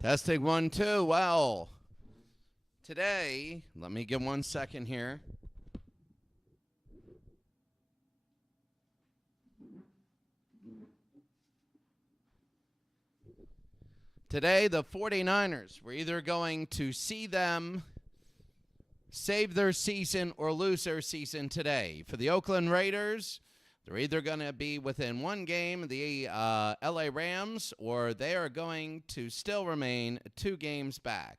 Testing 1, 2. Well, today, let me get 1 second here. Today, the 49ers, we're either going to see them save their season or lose their season today. For the Oakland Raiders, they're either going to be within one game of the LA Rams, or they are going to still remain 2 games back.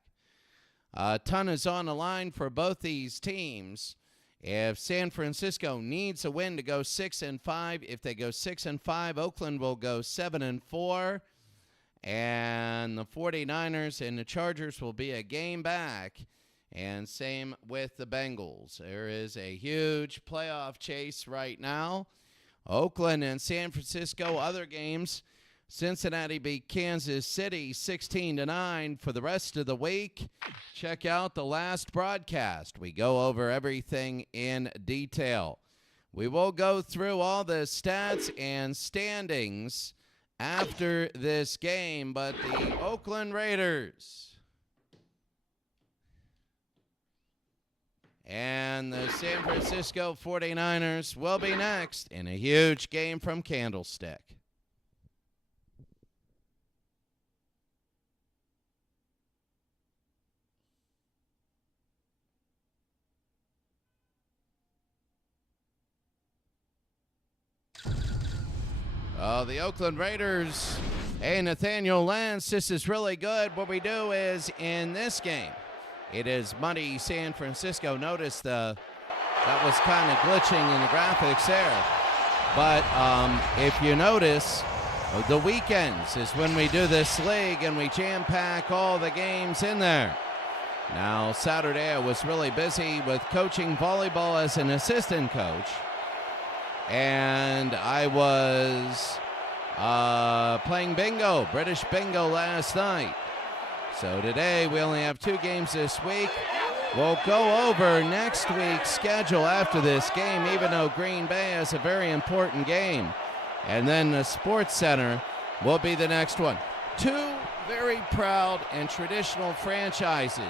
A ton is on the line for both these teams. If San Francisco needs a win to go 6-5, if they go 6-5, Oakland will go 7-4. And the 49ers and the Chargers will be a game back. And same with the Bengals. There is a huge playoff chase right now. Oakland and San Francisco, other games. Cincinnati beat Kansas City 16-9 for the rest of the week. Check out the last broadcast. We go over everything in detail. We will go through all the stats and standings after this game, but the Oakland Raiders and the San Francisco 49ers will be next in a huge game from Candlestick. The Oakland Raiders. Hey, Nathaniel Lance, this is really good. What we do is in this game, it is muddy San Francisco. Notice that was kind of glitching in the graphics there. But if you notice, the weekends is when we do this league and we jam-pack all the games in there. Now, Saturday I was really busy with coaching volleyball as an assistant coach. And I was playing bingo, British bingo last night. So today we only have 2 games this week. We'll go over next week's schedule after this game, even though Green Bay has a very important game. And then the Sports Center will be the next one. 2 very proud and traditional franchises.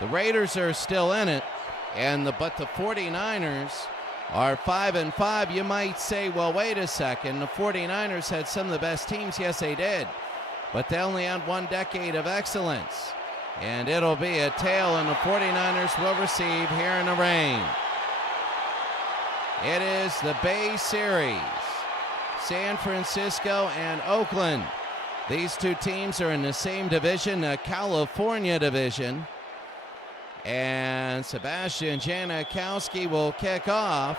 The Raiders are still in it, but the 49ers are 5-5. You might say, well, wait a second. The 49ers had some of the best teams. Yes, they did. But they only had 1 decade of excellence. And it'll be a tale, and the 49ers will receive here in the rain. It is the Bay Series. San Francisco and Oakland. These 2 teams are in the same division, the California division. And Sebastian Janikowski will kick off.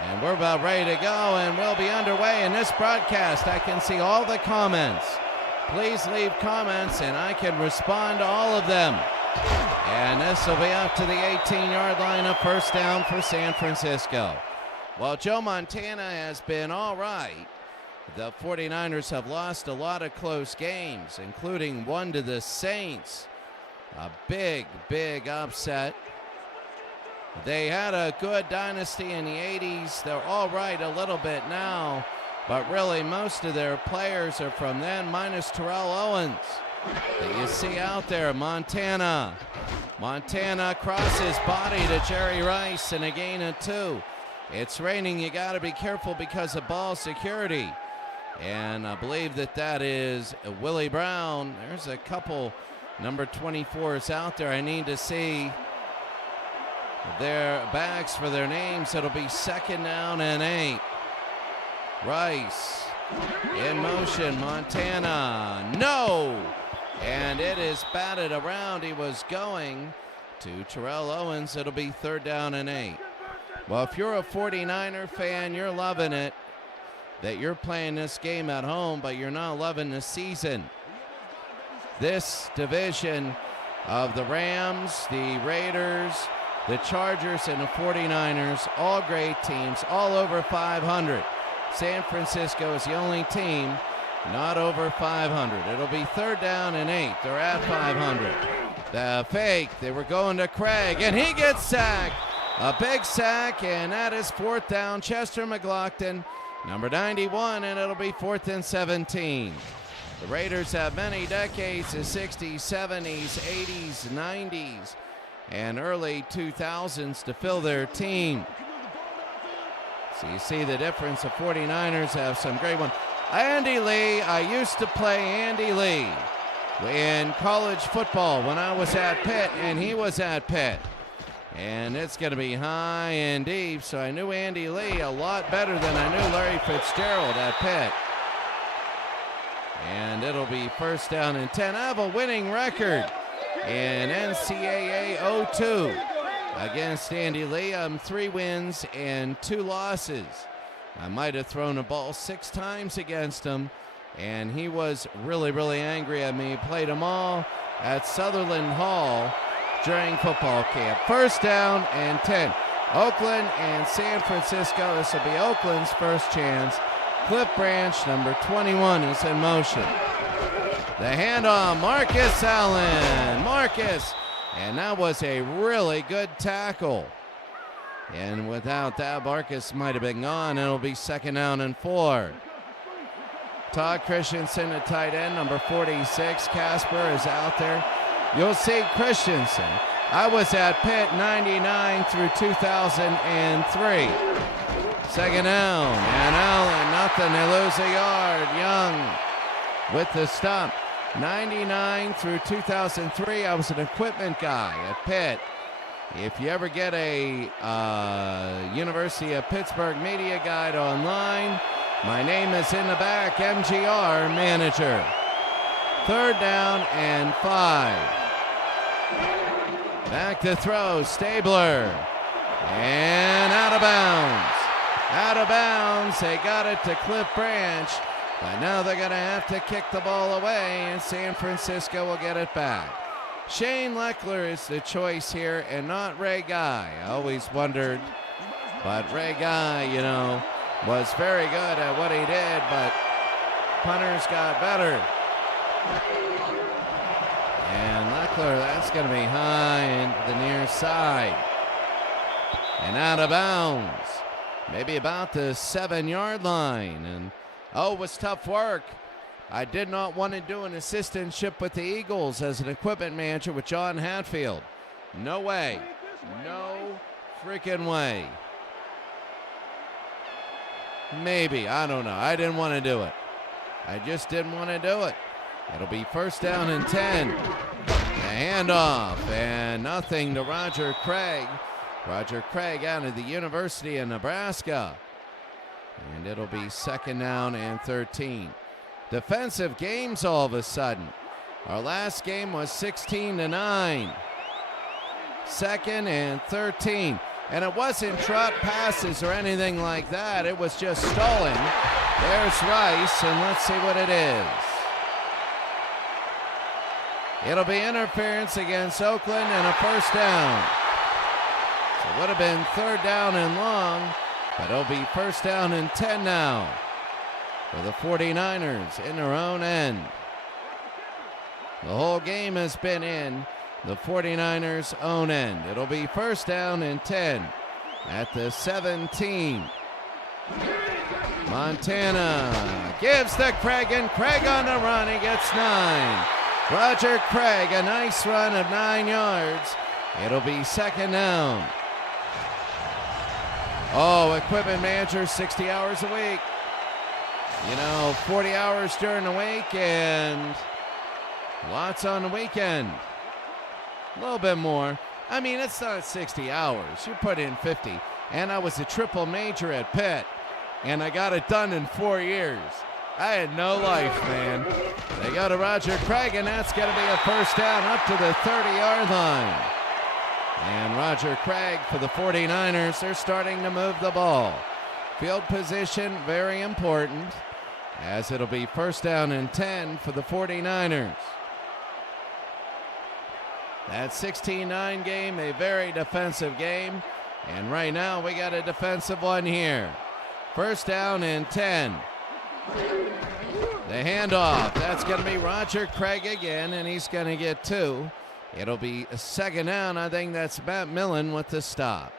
And we're about ready to go, and we'll be underway in this broadcast. I can see all the comments. Please leave comments, and I can respond to all of them. And this will be up to the 18-yard line, a first down for San Francisco. While Joe Montana has been all right, the 49ers have lost a lot of close games, including one to the Saints. A big, big upset. They had a good dynasty in the 80s. They're all right a little bit now, but really most of their players are from then, minus Terrell Owens that you see out there. Montana crosses body to Jerry Rice and a gain of 2. It's raining. You got to be careful because of ball security. And I believe that is Willie Brown. There's a couple number 24s out there. I need to see their backs for their names. It'll be 2nd down and 8. Rice in motion. Montana, no! And it is batted around. He was going to Terrell Owens. It'll be 3rd down and 8. Well, if you're a 49er fan, you're loving it that you're playing this game at home, but you're not loving the season. This division of the Rams, the Raiders, the Chargers, and the 49ers, all great teams, all over 500. San Francisco is the only team not over 500. It'll be 3rd down and 8. They're at 500. The fake, they were going to Craig, and he gets sacked. A big sack, and that is 4th down. Chester McLaughlin, number 91, and it'll be 4th and 17. The Raiders have many decades, the 60s, 70s, 80s, 90s, and early 2000s to fill their team. So you see the difference. The 49ers have some great ones. Andy Lee, I used to play Andy Lee in college football when I was at Pitt and he was at Pitt. And it's going to be high and deep, so I knew Andy Lee a lot better than I knew Larry Fitzgerald at Pitt. And it'll be first down and 10. I have a winning record in NCAA 02 against Andy Lee. 3 wins and 2 losses. I might have thrown a ball 6 times against him, and he was really, really angry at me. Played them all at Sutherland Hall during football camp. First down and 10. Oakland and San Francisco. This will be Oakland's first chance. Cliff Branch, number 21, is in motion. The handoff, Marcus Allen. Marcus, and that was a really good tackle. And without that, Marcus might have been gone. It'll be second down and 4. Todd Christensen, a tight end, number 46. Casper is out there. You'll see Christensen. I was at Pitt 99 through 2003. Second down, and Allen, nothing. They lose a yard. Young with the stop. 99 through 2003, I was an equipment guy at Pitt. If you ever get a University of Pittsburgh media guide online, my name is in the back, MGR manager. Third down and 5. Back to throw, Stabler. And out of bounds. Out of bounds. They got it to Cliff Branch. But now they're going to have to kick the ball away, and San Francisco will get it back. Shane Leckler is the choice here, and not Ray Guy. I always wondered, but Ray Guy, you know, was very good at what he did, but punters got better. And Leckler, that's going to be high in the near side. And out of bounds. Maybe about the 7-yard line. And it was tough work. I did not want to do an assistantship with the Eagles as an equipment manager with John Hatfield. No way. No freaking way. Maybe. I don't know. I didn't want to do it. I just didn't want to do it. It'll be first down and 10. The handoff, and nothing to Roger Craig. Roger Craig out of the University of Nebraska. And it'll be second down and 13. Defensive games all of a sudden. Our last game was 16-9. Second and 13. And it wasn't trot passes or anything like that. It was just stalling. There's Rice, and let's see what it is. It'll be interference against Oakland and a first down. So it would have been third down and long, but it'll be first down and 10 now for the 49ers in their own end. The whole game has been in the 49ers' own end. It'll be first down and 10 at the 17. Montana gives to Craig, and Craig on the run. He gets 9. Roger Craig, a nice run of 9 yards. It'll be second down. Oh, equipment manager, 60 hours a week. You know, 40 hours during the week and lots on the weekend. A little bit more. I mean, it's not 60 hours. You put in 50. And I was a triple major at Pitt, and I got it done in 4 years. I had no life, man. They go to Roger Craig, and that's going to be a first down up to the 30-yard line. And Roger Craig for the 49ers, they're starting to move the ball. Field position, very important, as it'll be first down and 10 for the 49ers. That 16-9 game, a very defensive game. And right now, we got a defensive one here. First down and 10. The handoff, that's going to be Roger Craig again, and he's going to get 2. It'll be a second down. I think that's Matt Millen with the stop.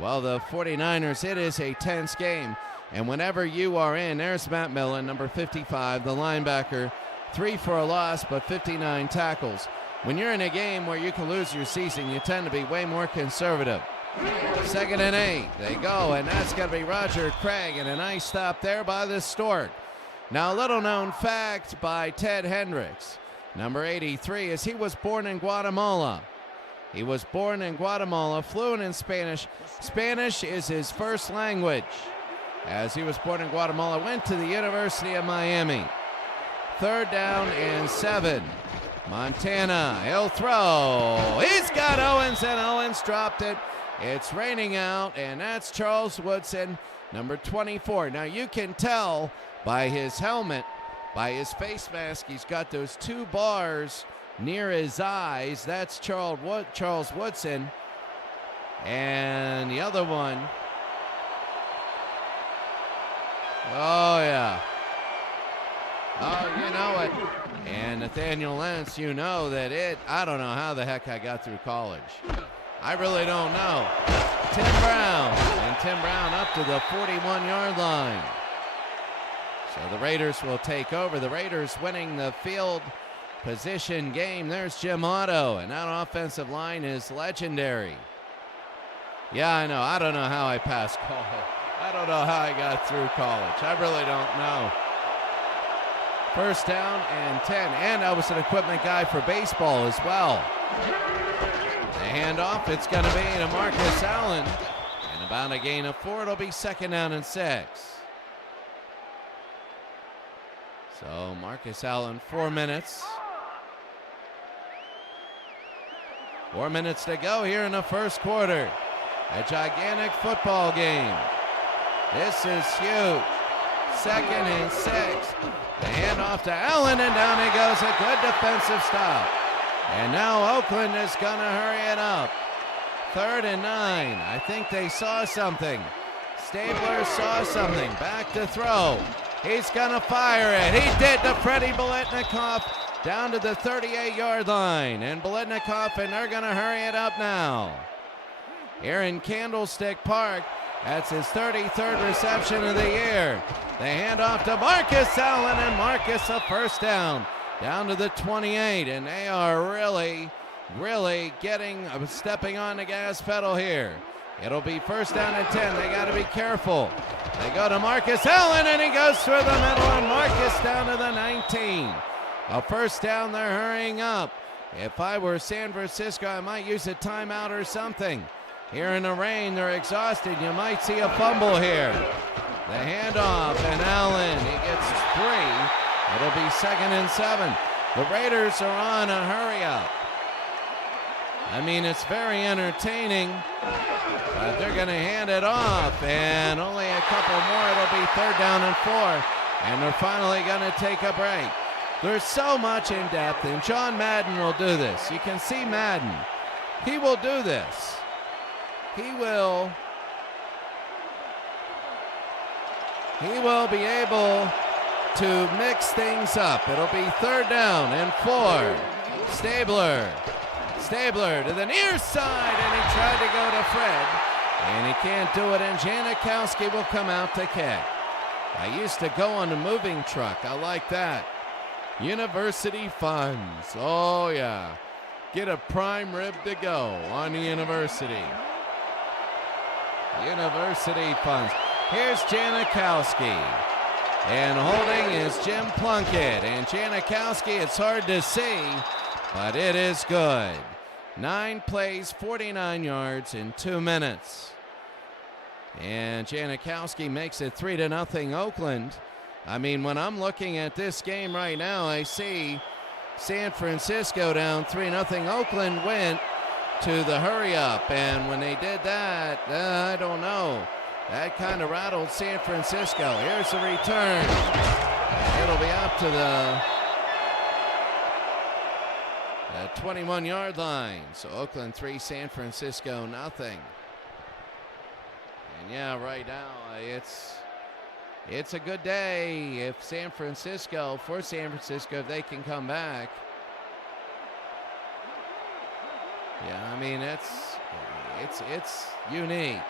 Well, the 49ers, it is a tense game. And whenever you are in, there's Matt Millen, number 55, the linebacker, 3 for a loss, but 59 tackles. When you're in a game where you can lose your season, you tend to be way more conservative. 2nd and 8, they go, and that's going to be Roger Craig, and a nice stop there by the Stork. Now, a little-known fact by Ted Hendricks, number 83, is he was born in Guatemala. He was born in Guatemala, fluent in Spanish. Spanish is his first language. As he was born in Guatemala, went to the University of Miami. 3rd down and 7. Montana, he'll throw. He's got Owens, and Owens dropped it. It's raining out, and that's Charles Woodson, number 24. Now, you can tell by his helmet, by his face mask, he's got those 2 bars near his eyes. That's Charles Woodson. And the other one, oh, yeah. Oh, you know it. And Nathaniel Lentz, you know that I don't know how the heck I got through college. I really don't know. Tim Brown. And Tim Brown up to the 41-yard line. So the Raiders will take over. The Raiders winning the field position game. There's Jim Otto. And that offensive line is legendary. Yeah, I know. I don't know how I passed college. I don't know how I got through college. I really don't know. 1st down and 10. And I was an equipment guy for baseball as well. The handoff, it's going to be to Marcus Allen. And about a gain of 4, it'll be 2nd down and 6. So Marcus Allen, 4 minutes. 4 minutes to go here in the first quarter. A gigantic football game. This is huge. 2nd and 6. The handoff to Allen, and down he goes. A good defensive stop. And now Oakland is going to hurry it up. 3rd and 9. I think they saw something. Stabler saw something. Back to throw. He's going to fire it. He did to Freddie Biletnikoff down to the 38-yard line. And Biletnikoff, and they're going to hurry it up now. Here in Candlestick Park, that's his 33rd reception of the year. The handoff to Marcus Allen, and Marcus a 1st down. Down to the 28, and they are really stepping on the gas pedal here. It'll be 1st down and 10. They got to be careful. They go to Marcus Allen, and he goes through the middle, and Marcus down to the 19. A 1st down, they're hurrying up. If I were San Francisco, I might use a timeout or something. Here in the rain, they're exhausted. You might see a fumble here. The handoff, and Allen, he gets 3. It'll be 2nd and 7. The Raiders are on a hurry up. I mean, it's very entertaining, but they're going to hand it off, and only a couple more. It'll be 3rd down and 4, and they're finally going to take a break. There's so much in depth, and John Madden will do this. You can see Madden. He will do this. He will be able to mix things up. It'll be 3rd down and 4. Stabler to the near side, and he tried to go to Fred, and he can't do it, and Janikowski will come out to kick. I used to go on the moving truck. I like that. University funds. Oh, yeah. Get a prime rib to go on the University. University funds. Here's Janikowski. And holding is Jim Plunkett. And Janikowski, it's hard to see, but it is good. 9 plays, 49 yards in 2 minutes. And Janikowski makes it 3-0 Oakland. I mean, when I'm looking at this game right now, I see San Francisco down 3-0. Oakland went to the hurry up, and when they did that, I don't know. That kind of rattled San Francisco. Here's the return. It'll be up to the 21-yard line. So Oakland 3, San Francisco 0. And yeah, right now it's a good day if for San Francisco, if they can come back. Yeah, I mean it's unique.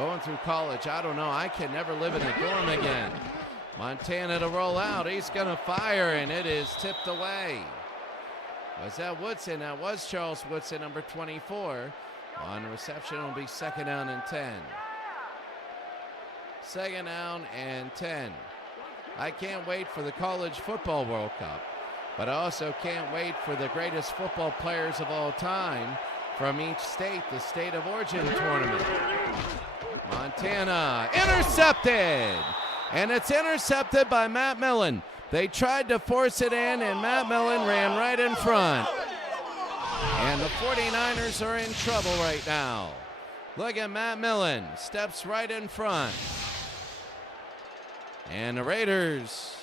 going through college. I don't know. I can never live in a dorm again. Montana to roll out. He's going to fire, and it is tipped away. Was that Woodson? That was Charles Woodson, number 24. On reception, it'll be 2nd down and 10. 2nd down and 10. I can't wait for the College Football World Cup, but I also can't wait for the greatest football players of all time from each state, the State of Origin tournament. Montana intercepted, and it's intercepted by Matt Millen. They tried to force it in, and Matt Millen ran right in front. And the 49ers are in trouble right now. Look at Matt Millen, steps right in front. And the Raiders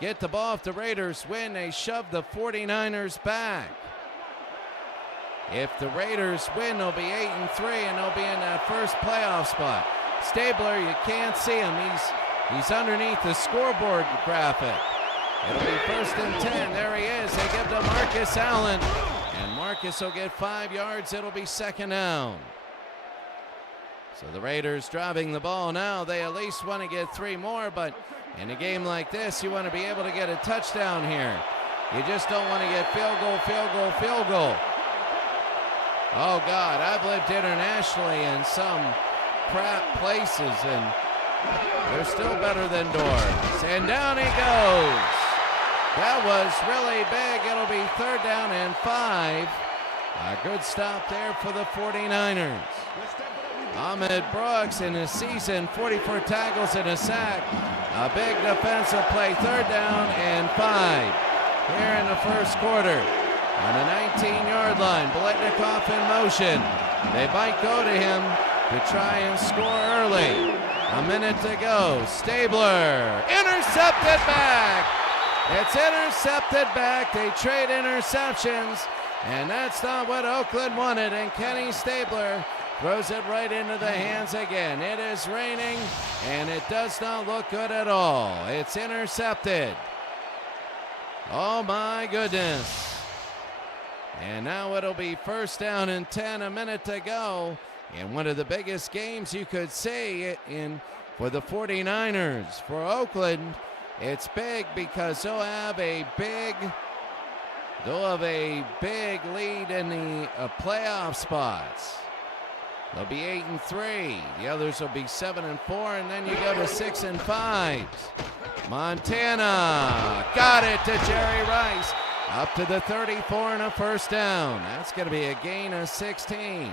get the ball. If the Raiders win, they shove the 49ers back. If the Raiders win, they'll be 8-3, and they'll be in that first playoff spot. Stabler, you can't see him. He's underneath the scoreboard graphic. It'll be 1st and 10. There he is. They give to Marcus Allen. And Marcus will get 5 yards. It'll be 2nd down. So the Raiders driving the ball now. They at least want to get 3 more, but in a game like this, you want to be able to get a touchdown here. You just don't want to get field goal, field goal, field goal. Oh, God, I've lived internationally in some crap places, and they're still better than doors. And down he goes. That was really big. It'll be 3rd down and 5. A good stop there for the 49ers. Ahmed Brooks in his season, 44 tackles and a sack. A big defensive play, 3rd down and 5. Here in the first quarter. On the 19-yard line, Biletnikoff in motion. They might go to him to try and score early. A minute to go. Stabler, intercepted back. It's intercepted back. They trade interceptions, and that's not what Oakland wanted. And Kenny Stabler throws it right into the hands again. It is raining, and it does not look good at all. It's intercepted. Oh, my goodness. And now it'll be 1st down and 10, a minute to go. In one of the biggest games you could see for the 49ers. For Oakland, it's big because they'll have a big lead in the playoff spots. They'll be 8-3. The others will be 7-4, and then you go to 6-5. Montana got it to Jerry Rice. Up to the 34 and a 1st down. That's going to be a gain of 16.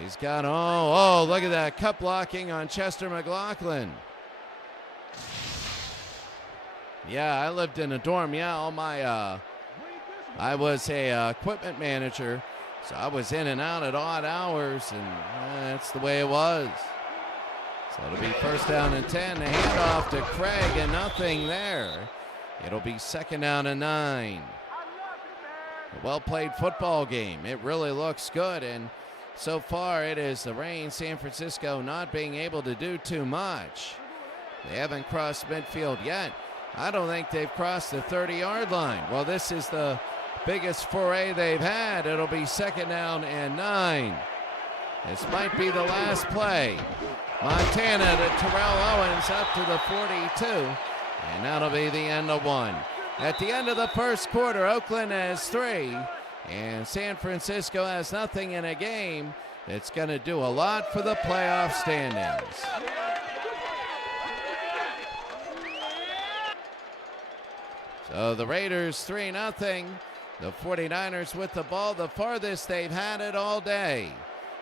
He's got, look at that cut blocking on Chester McLaughlin. Yeah, I lived in a dorm. Yeah, I was a equipment manager, so I was in and out at odd hours, and that's the way it was. So it'll be 1st down and 10. The handoff to Craig, and nothing there. It'll be 2nd down and 9. A well-played football game. It really looks good, and so far it is the rain. San Francisco not being able to do too much. They haven't crossed midfield yet. I don't think they've crossed the 30-yard line. Well, this is the biggest foray they've had. It'll be 2nd down and 9. This might be the last play. Montana to Terrell Owens up to the 42, and that'll be the end of 1. At the end of the first quarter, Oakland has 3, and San Francisco has nothing in a game that's going to do a lot for the playoff standings. So the Raiders 3-0. The 49ers with the ball, the farthest they've had it all day.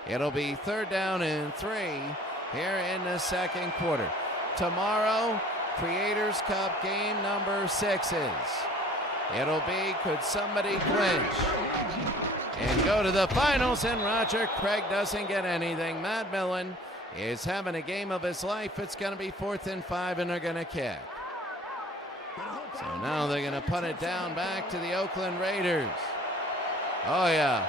It'll be 3rd down and 3 here in the second quarter. Tomorrow, Creators Cup game number 6s. It'll be, could somebody clinch and go to the finals? And Roger Craig doesn't get anything. Matt Millen is having a game of his life. It's going to be 4th and 5, and they're going to kick. So now they're going to punt it down back to the Oakland Raiders. Oh, yeah.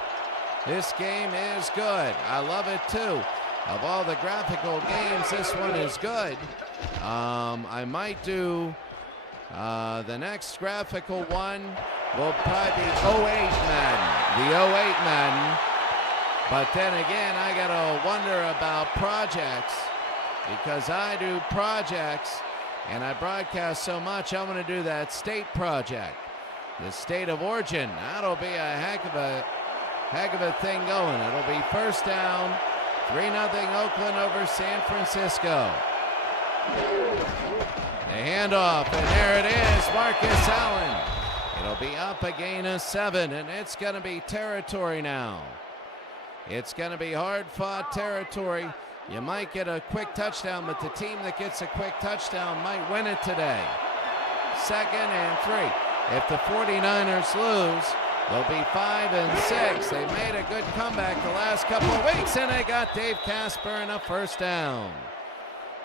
This game is good. I love it, too. Of all the graphical games, this one is good. I might do the next graphical one will probably be 08 Madden. The 08 Madden. But then again, I got to wonder about projects, because I do projects and I broadcast so much, I'm going to do that state project, the state of origin. That'll be a heck of a thing going. It'll be first down, 3-0 Oakland over San Francisco. The handoff, and there it is, Marcus Allen. It'll be up a gain of 7, and it's going to be territory now. It's going to be hard-fought territory. You might get a quick touchdown, but the team that gets a quick touchdown might win it today. 2nd and 3. If the 49ers lose, they'll be 5 and 6. They made a good comeback the last couple of weeks, and they got Dave Casper and a first down.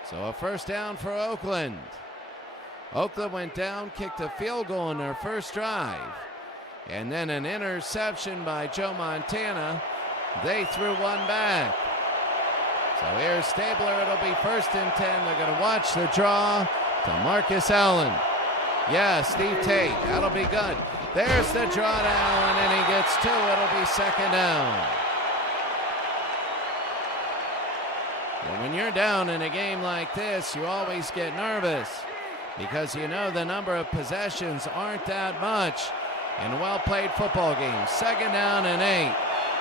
So a first down for Oakland. Oakland went down, kicked a field goal in their first drive, and then an interception by Joe Montana. They threw one back. So here's Stabler. It'll be 1st and 10. They're going to watch the draw to Marcus Allen. Yeah, Steve Tate. That'll be good. There's the draw to Allen, and he gets 2. It'll be 2nd down. And when you're down in a game like this, you always get nervous, because you know the number of possessions aren't that much in a well-played football game. 2nd down and 8.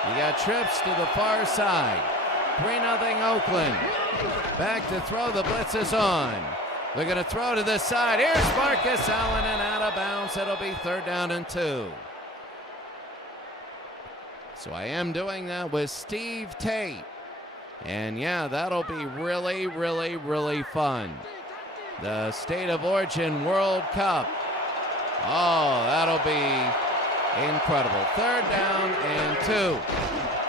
You got trips to the far side. 3-0 Oakland. Back to throw. The blitz is on. They're going to throw to the side. Here's Marcus Allen, and out of bounds. It'll be 3rd down and 2. So I am doing that with Steve Tate. And yeah, that'll be really, really, really fun. The State of Origin World Cup. Oh, that'll be incredible. 3rd down and 2.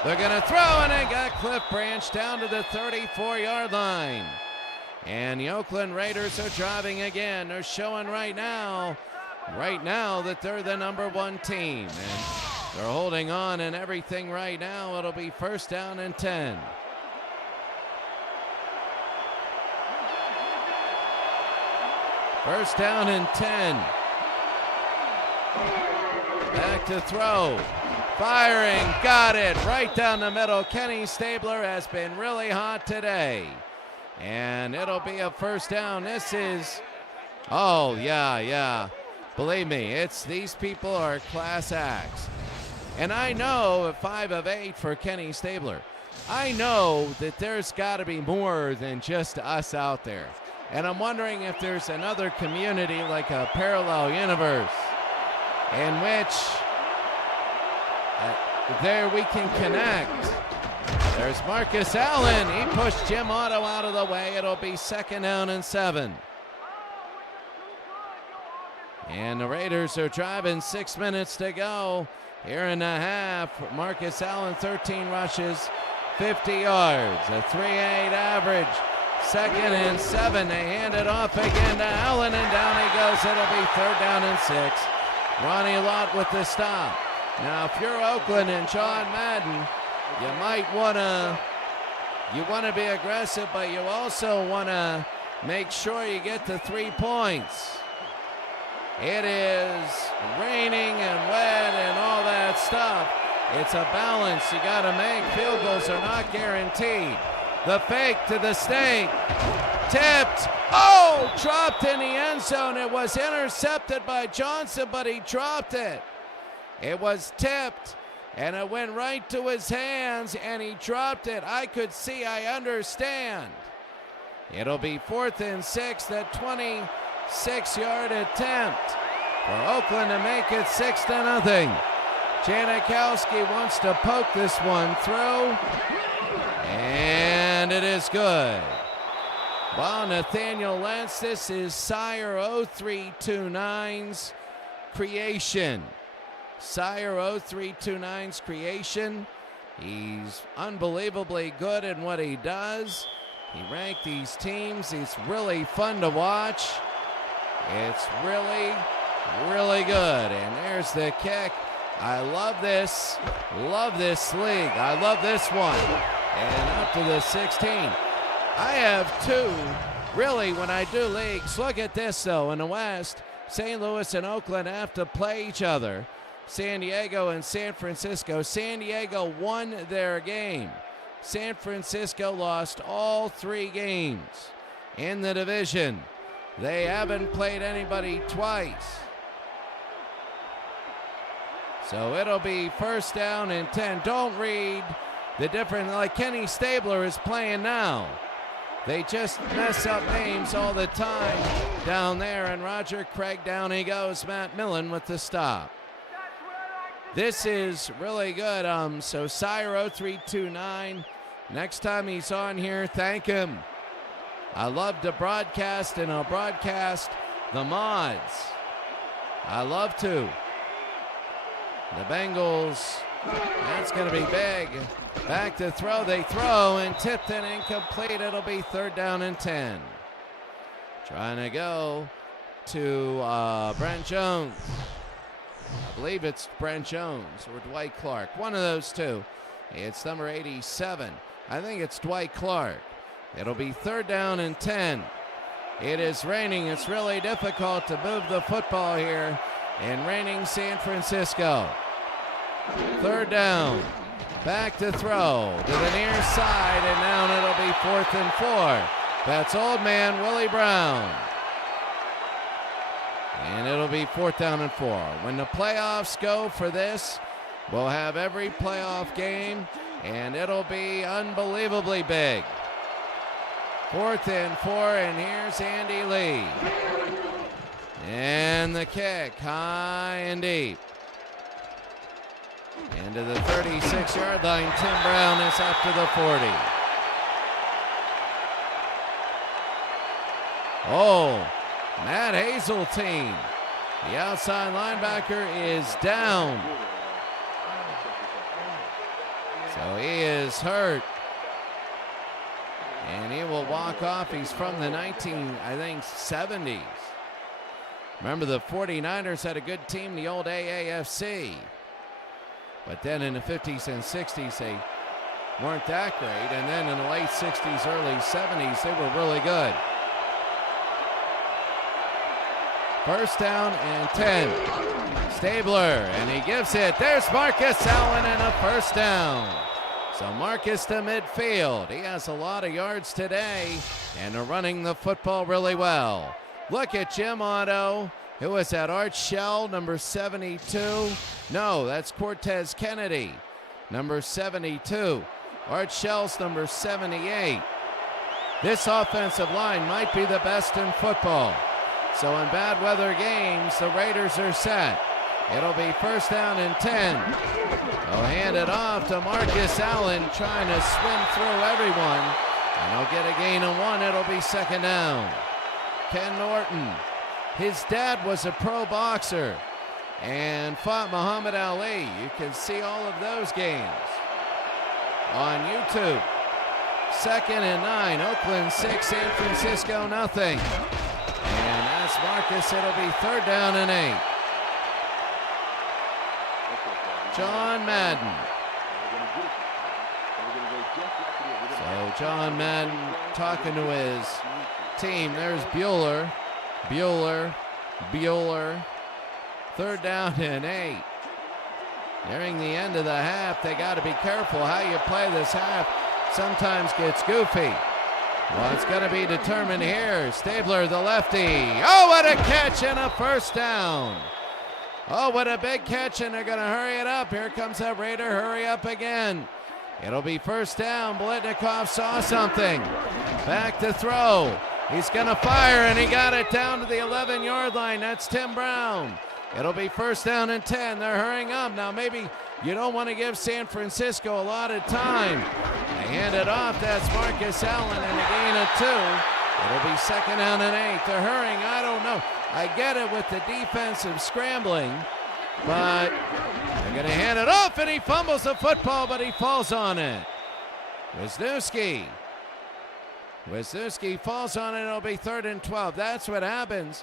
They're going to throw, and they got Cliff Branch down to the 34-yard line. And the Oakland Raiders are driving again. They're showing right now that they're the number 1 team. And they're holding on and everything right now. It'll be 1st down and 10. First down and 10. Back to throw. Firing, got it right down the middle. Kenny Stabler has been really hot today. And it'll be a 1st down. This is, oh, yeah. Believe me, these people are class acts. And I know at 5 of 8 for Kenny Stabler, I know that there's got to be more than just us out there. And I'm wondering if there's another community, like a parallel universe, in which there we can connect. There's Marcus Allen. He pushed Jim Otto out of the way. It'll be 2nd down and 7. And the Raiders are driving. 6 minutes to go here in the half. Marcus Allen, 13 rushes, 50 yards, a 3.8 average. 2nd and 7. They hand it off again to Allen, and down he goes. It'll be 3rd down and 6. Ronnie Lott with the stop. Now, if you're Oakland and John Madden, you might want to be aggressive, but you also want to make sure you get the 3 points. It is raining and wet and all that stuff. It's a balance you got to make. Field goals are not guaranteed. The fake to the stake. Tipped. Oh, dropped in the end zone. It was intercepted by Johnson, but he dropped it. It was tipped, and it went right to his hands, and he dropped it. I could see, I understand. It'll be 4th and 6, that 26-yard attempt for Oakland to make it 6-0. Janikowski wants to poke this one through, and it is good. Well, Nathaniel Lentz, this is SIRE0329's creation. SIRE0329's creation. He's unbelievably good in what he does. He ranked these teams. It's really fun to watch. It's really, really good. And there's the kick. I love this league. I love this one. And up to the 16. I have 2, really, when I do leagues. Look at this, though. In the West, St. Louis and Oakland have to play each other. San Diego and San Francisco. San Diego won their game. San Francisco lost all 3 games in the division. They haven't played anybody twice. So it'll be first down and 10. Don't read the difference, like Kenny Stabler is playing now. They just mess up names all the time down there. And Roger Craig, down he goes. Matt Millen with the stop. This is really good. So SIRE0329, next time he's on here, thank him. I love to broadcast, and I'll broadcast the mods. I love to. The Bengals, that's going to be big. Back to throw, they throw, and tipped and incomplete. It'll be third down and 10. Trying to go to Brent Jones. I believe it's Brent Jones or Dwight Clark, one of those two. It's number 87. I think it's Dwight Clark. It'll be third down and 10. It is raining. It's really difficult to move the football here in raining San Francisco. Third down. Back to throw to the near side, and now it'll be 4th and 4. That's old man Willie Brown. And it'll be 4th down and 4. When the playoffs go for this, we'll have every playoff game, and it'll be unbelievably big. 4th and 4, and here's Andy Lee. And the kick, high and deep. Into the 36-yard line. Tim Brown is up to the 40. Oh, Matt Hazeltine, the outside linebacker, is down. So he is hurt. And he will walk off. He's from the 70s. Remember, the 49ers had a good team, the old AAFC. But then in the 50s and 60s, they weren't that great. And then in the late 60s, early 70s, they were really good. First down and 10. Stabler, and he gives it. There's Marcus Allen, and a first down. So Marcus to midfield. He has a lot of yards today, and they're running the football really well. Look at Jim Otto. Who was that? Art Shell, number 72. No, that's Cortez Kennedy, number 72. Art Shell's number 78. This offensive line might be the best in football. So in bad weather games, the Raiders are set. It'll be first down and 10. They'll hand it off to Marcus Allen, trying to swim through everyone. And he'll get a gain of 1. It'll be second down. Ken Norton. His dad was a pro boxer and fought Muhammad Ali. You can see all of those games on YouTube. Second and 9. Oakland 6, San Francisco nothing. And that's Marcus. It'll be third down and 8. John Madden. So John Madden talking to his team. There's Bueller. Third down and 8. Nearing the end of the half, they got to be careful how you play this half. Sometimes gets goofy. Well, it's going to be determined here. Stabler, the lefty. Oh, what a catch and a first down. Oh, what a big catch, and they're going to hurry it up. Here comes that Raider. Hurry up again. It'll be first down. Blitnikoff saw something. Back to throw. He's going to fire, and he got it down to the 11-yard line. That's Tim Brown. It'll be first down and 10. They're hurrying up. Now, maybe you don't want to give San Francisco a lot of time. They hand it off. That's Marcus Allen, and a gain of 2. It'll be second down and 8. They're hurrying. I don't know. I get it with the defensive scrambling, but they're going to hand it off, and he fumbles the football, but he falls on it. Wisniewski falls on it. It'll be third and 12. That's what happens.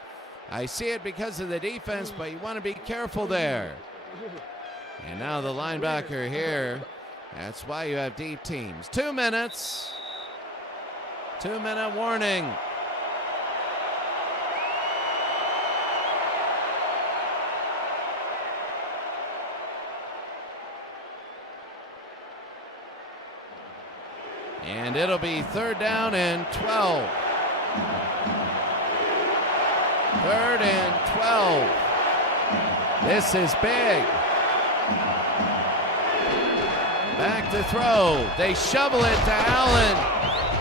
I see it because of the defense, but you want to be careful there. And now the linebacker here. That's why you have deep teams. 2 minutes. 2-minute warning. And it'll be 3rd down and 12. 3rd and 12. This is big. Back to throw. They shovel it to Allen.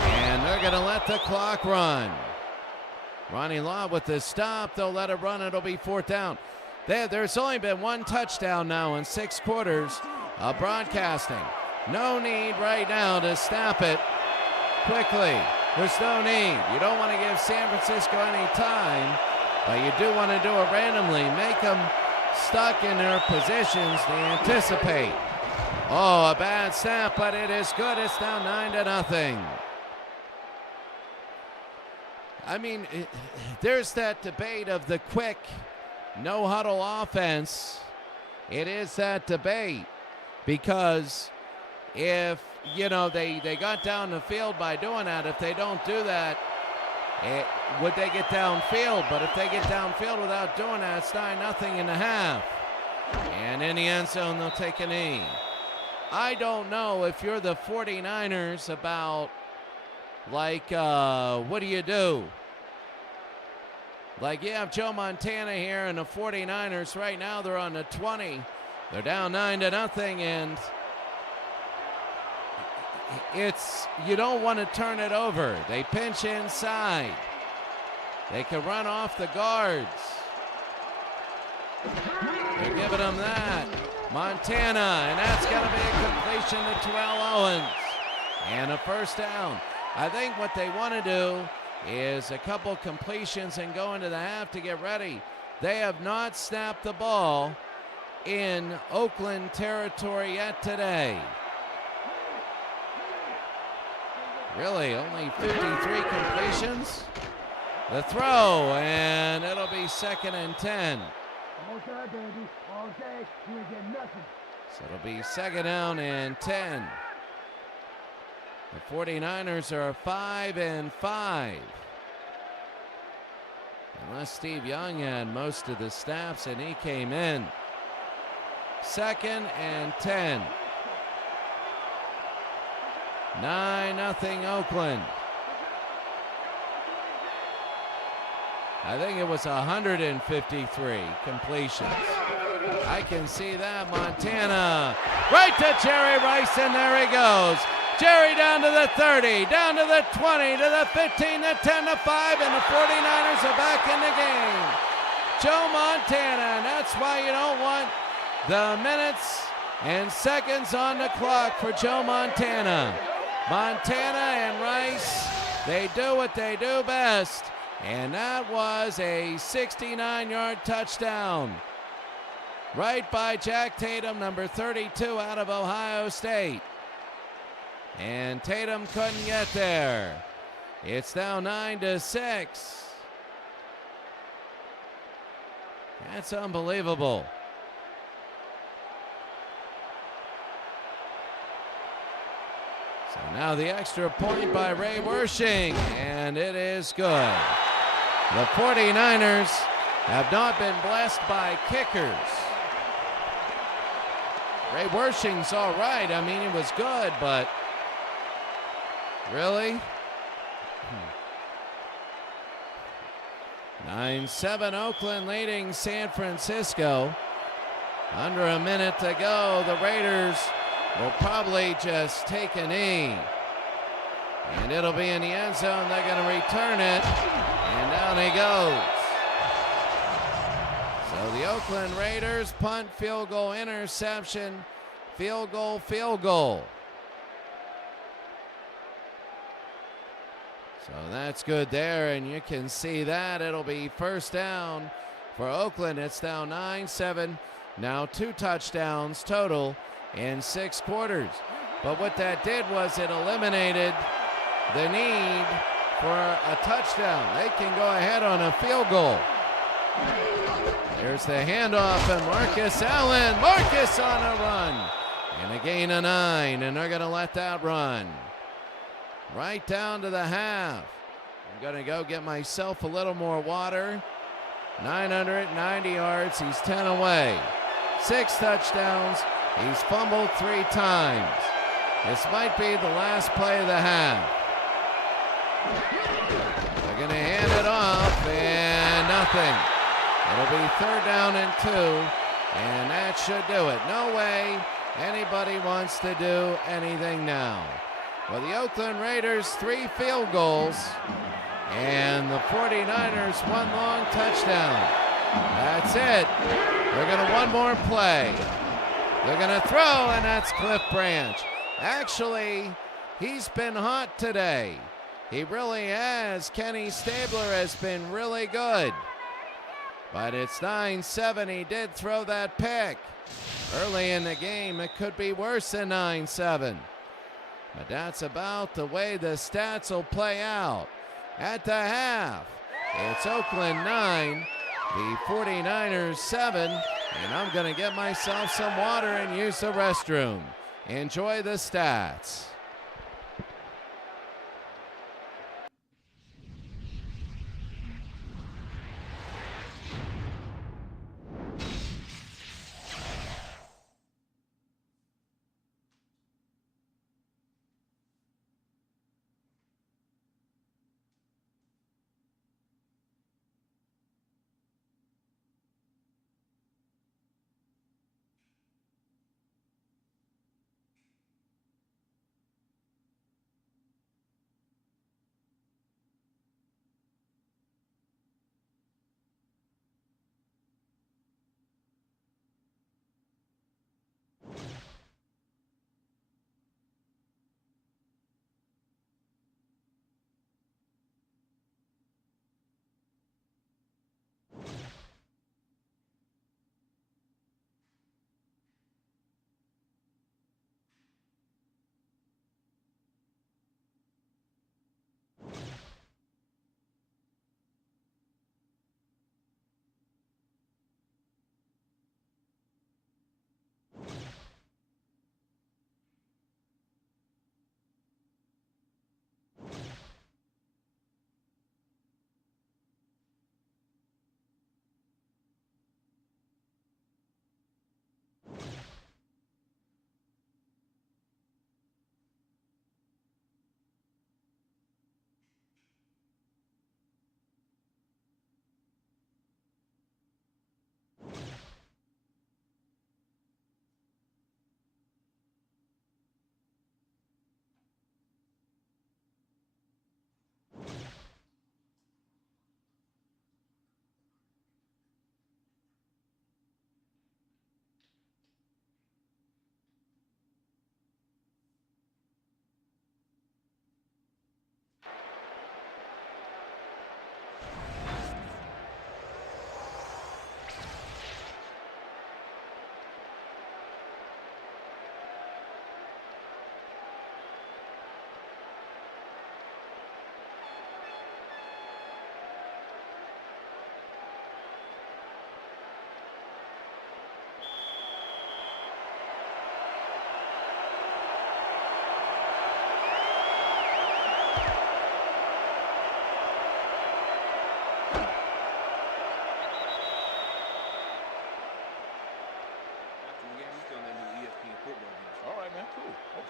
And they're going to let the clock run. Ronnie Law with the stop. They'll let it run. It'll be 4th down. There's only been 1 touchdown now in 6 quarters of broadcasting. No need right now to snap it quickly. There's no need. You don't want to give San Francisco any time, but you do want to do it randomly. Make them stuck in their positions to anticipate. Oh, a bad snap, but it is good. It's now 9-0. I mean, there's that debate of the quick no-huddle offense. It is that debate because if, they got down the field by doing that, if they don't do that, would they get downfield? But if they get downfield without doing that, it's 9-0 in the half. And in the end zone, they'll take a knee. I don't know if you're the 49ers about, what do you do? You have Joe Montana here and the 49ers right now, they're on the 20. They're down 9-0, and you don't want to turn it over. They pinch inside. They can run off the guards. They're giving them that. Montana, and that's going to be a completion to Terrell Owens. And a 1st down. I think what they want to do is a couple completions and go into the half to get ready. They have not snapped the ball in Oakland territory yet today. Really, only 53 completions. The throw, and it'll be 2nd and 10. All day, baby. All day. You ain't getting nothing. So it'll be 2nd down and 10. The 49ers are 5-5. Unless Steve Young had most of the snaps and he came in. 2nd and 10. 9-0 Oakland. I think it was 153 completions. I can see that. Montana right to Jerry Rice, and there he goes. Jerry down to the 30, down to the 20, to the 15, the 10, the 5, and the 49ers are back in the game. Joe Montana, and that's why you don't want the minutes and seconds on the clock for Joe Montana. Montana and Rice, they do what they do best, and that was a 69-yard touchdown. Right by Jack Tatum, number 32 out of Ohio State. And Tatum couldn't get there. It's now 9-6. That's unbelievable. So now the extra point by Ray Wersching, and it is good. The 49ers have not been blessed by kickers. Ray Wersching's all right. I mean, it was good, but really? 9-7 Oakland leading San Francisco. Under a minute to go. The Raiders will probably just take a knee. And it'll be in the end zone. They're going to return it. And down he goes. So the Oakland Raiders punt, field goal, interception, field goal, field goal. So that's good there, and you can see that. It'll be 1st down for Oakland. It's now 9-7. Now 2 touchdowns total in 6 quarters. But what that did was it eliminated the need for a touchdown. They can go ahead on a field goal. There's the handoff, and Marcus Allen. Marcus on a run. And a gain of 9, and they're going to let that run. Right down to the half. I'm going to go get myself a little more water. 990 yards. He's 10 away. 6 touchdowns. He's fumbled 3 times. This might be the last play of the half. They're going to hand it off, and nothing. It'll be 3rd down and 2, and that should do it. No way anybody wants to do anything now. Well, the Oakland Raiders 3 field goals, and the 49ers 1 long touchdown. That's it. They're going to 1 more play. They're going to throw, and that's Cliff Branch. Actually, he's been hot today. He really has. Kenny Stabler has been really good. But it's 9-7. He did throw that pick. Early in the game, it could be worse than 9-7. But that's about the way the stats will play out. At the half, it's Oakland 9, the 49ers 7, and I'm going to get myself some water and use the restroom. Enjoy the stats.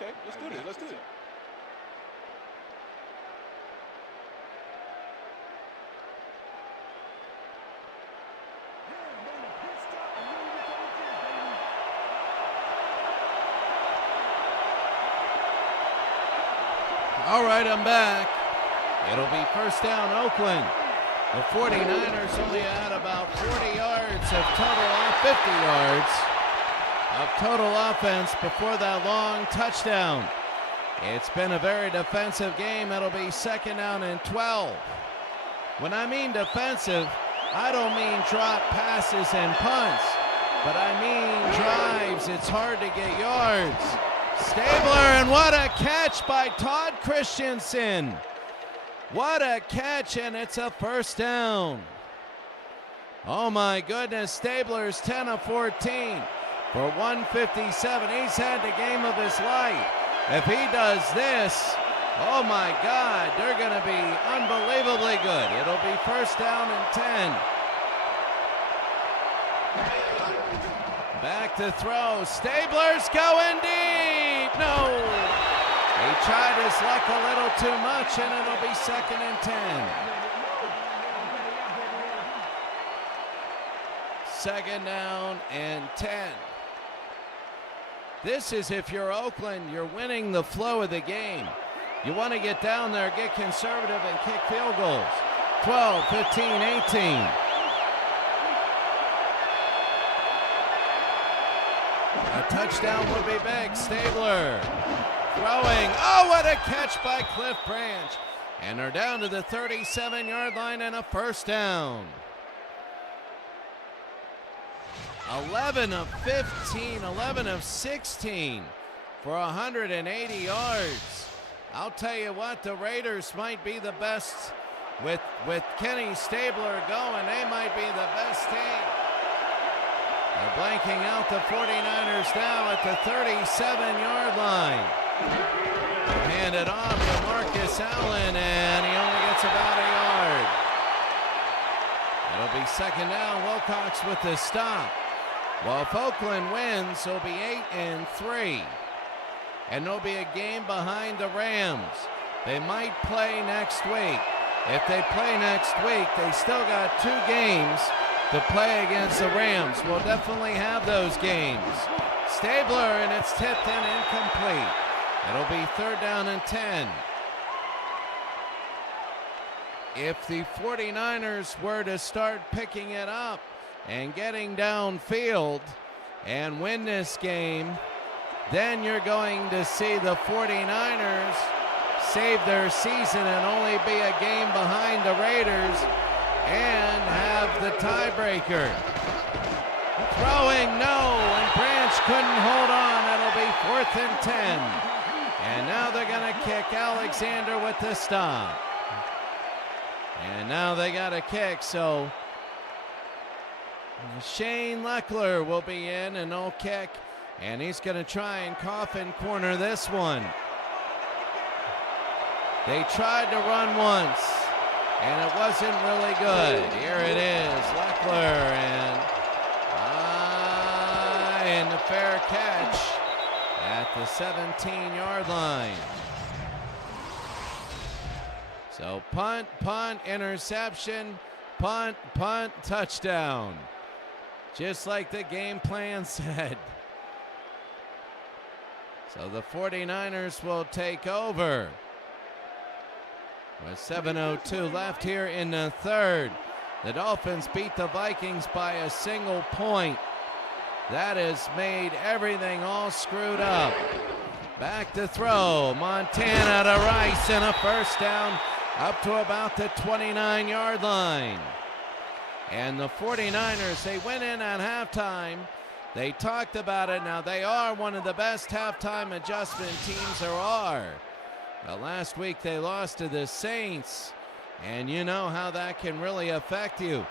Okay, let's do this. Let's do it. All right, I'm back. It'll be 1st down, Oakland. The 49ers only had about 40 yards of total, 50 yards of total offense before that long touchdown. It's been a very defensive game. It'll be 2nd down and 12. When I mean defensive, I don't mean drop passes and punts, but I mean drives. It's hard to get yards. Stabler, and what a catch by Todd Christensen. What a catch, and it's a 1st down. Oh my goodness, Stabler's 10 of 14 for 157. He's had the game of his life. If he does this, oh my God, they're going to be unbelievably good. It'll be 1st down and 10. Back to throw. Stabler's going deep. deep. No! He tried his luck a little too much, and it'll be 2nd and 10. 2nd down and 10. This is if you're Oakland, you're winning the flow of the game. You want to get down there, get conservative, and kick field goals. 12, 15, 18. A touchdown would be big. Stabler throwing. Oh, what a catch by Cliff Branch. And they're down to the 37-yard line and a 1st down. 11 of 15, 11 of 16 for 180 yards. I'll tell you what, the Raiders might be the best with Kenny Stabler going. They might be the best team. They're blanking out the 49ers now at the 37-yard line. They'll hand it off to Marcus Allen, and he only gets about a yard. It'll be 2nd down. Wilcox with the stop. Well, if Oakland wins, it'll be 8 and 3. And there'll be a game behind the Rams. They might play next week. If they play next week, they still got 2 games to play against the Rams. We'll definitely have those games. Stabler, and it's tipped and incomplete. It'll be 3rd down and 10. If the 49ers were to start picking it up and getting downfield and win this game, then you're going to see the 49ers save their season and only be a game behind the Raiders and have the tiebreaker. Throwing, no, and Branch couldn't hold on. It'll be 4th and 10. And now they're going to kick. Alexander with the stop. And now they got a kick, so Shane Leckler will be in, and they'll kick, and he's going to try and coffin corner this one. They tried to run once, and it wasn't really good. Here it is, Leckler, and the fair catch at the 17-yard line. So punt, interception, punt, touchdown. Just like the game plan said. So the 49ers will take over. With 7:02 left here in the 3rd. The Dolphins beat the Vikings by a single point. That has made everything all screwed up. Back to throw. Montana to Rice, and a 1st down up to about the 29-yard line. And the 49ers, they went in at halftime. They talked about it. Now, they are one of the best halftime adjustment teams there are. But last week, they lost to the Saints. And you know how that can really affect you.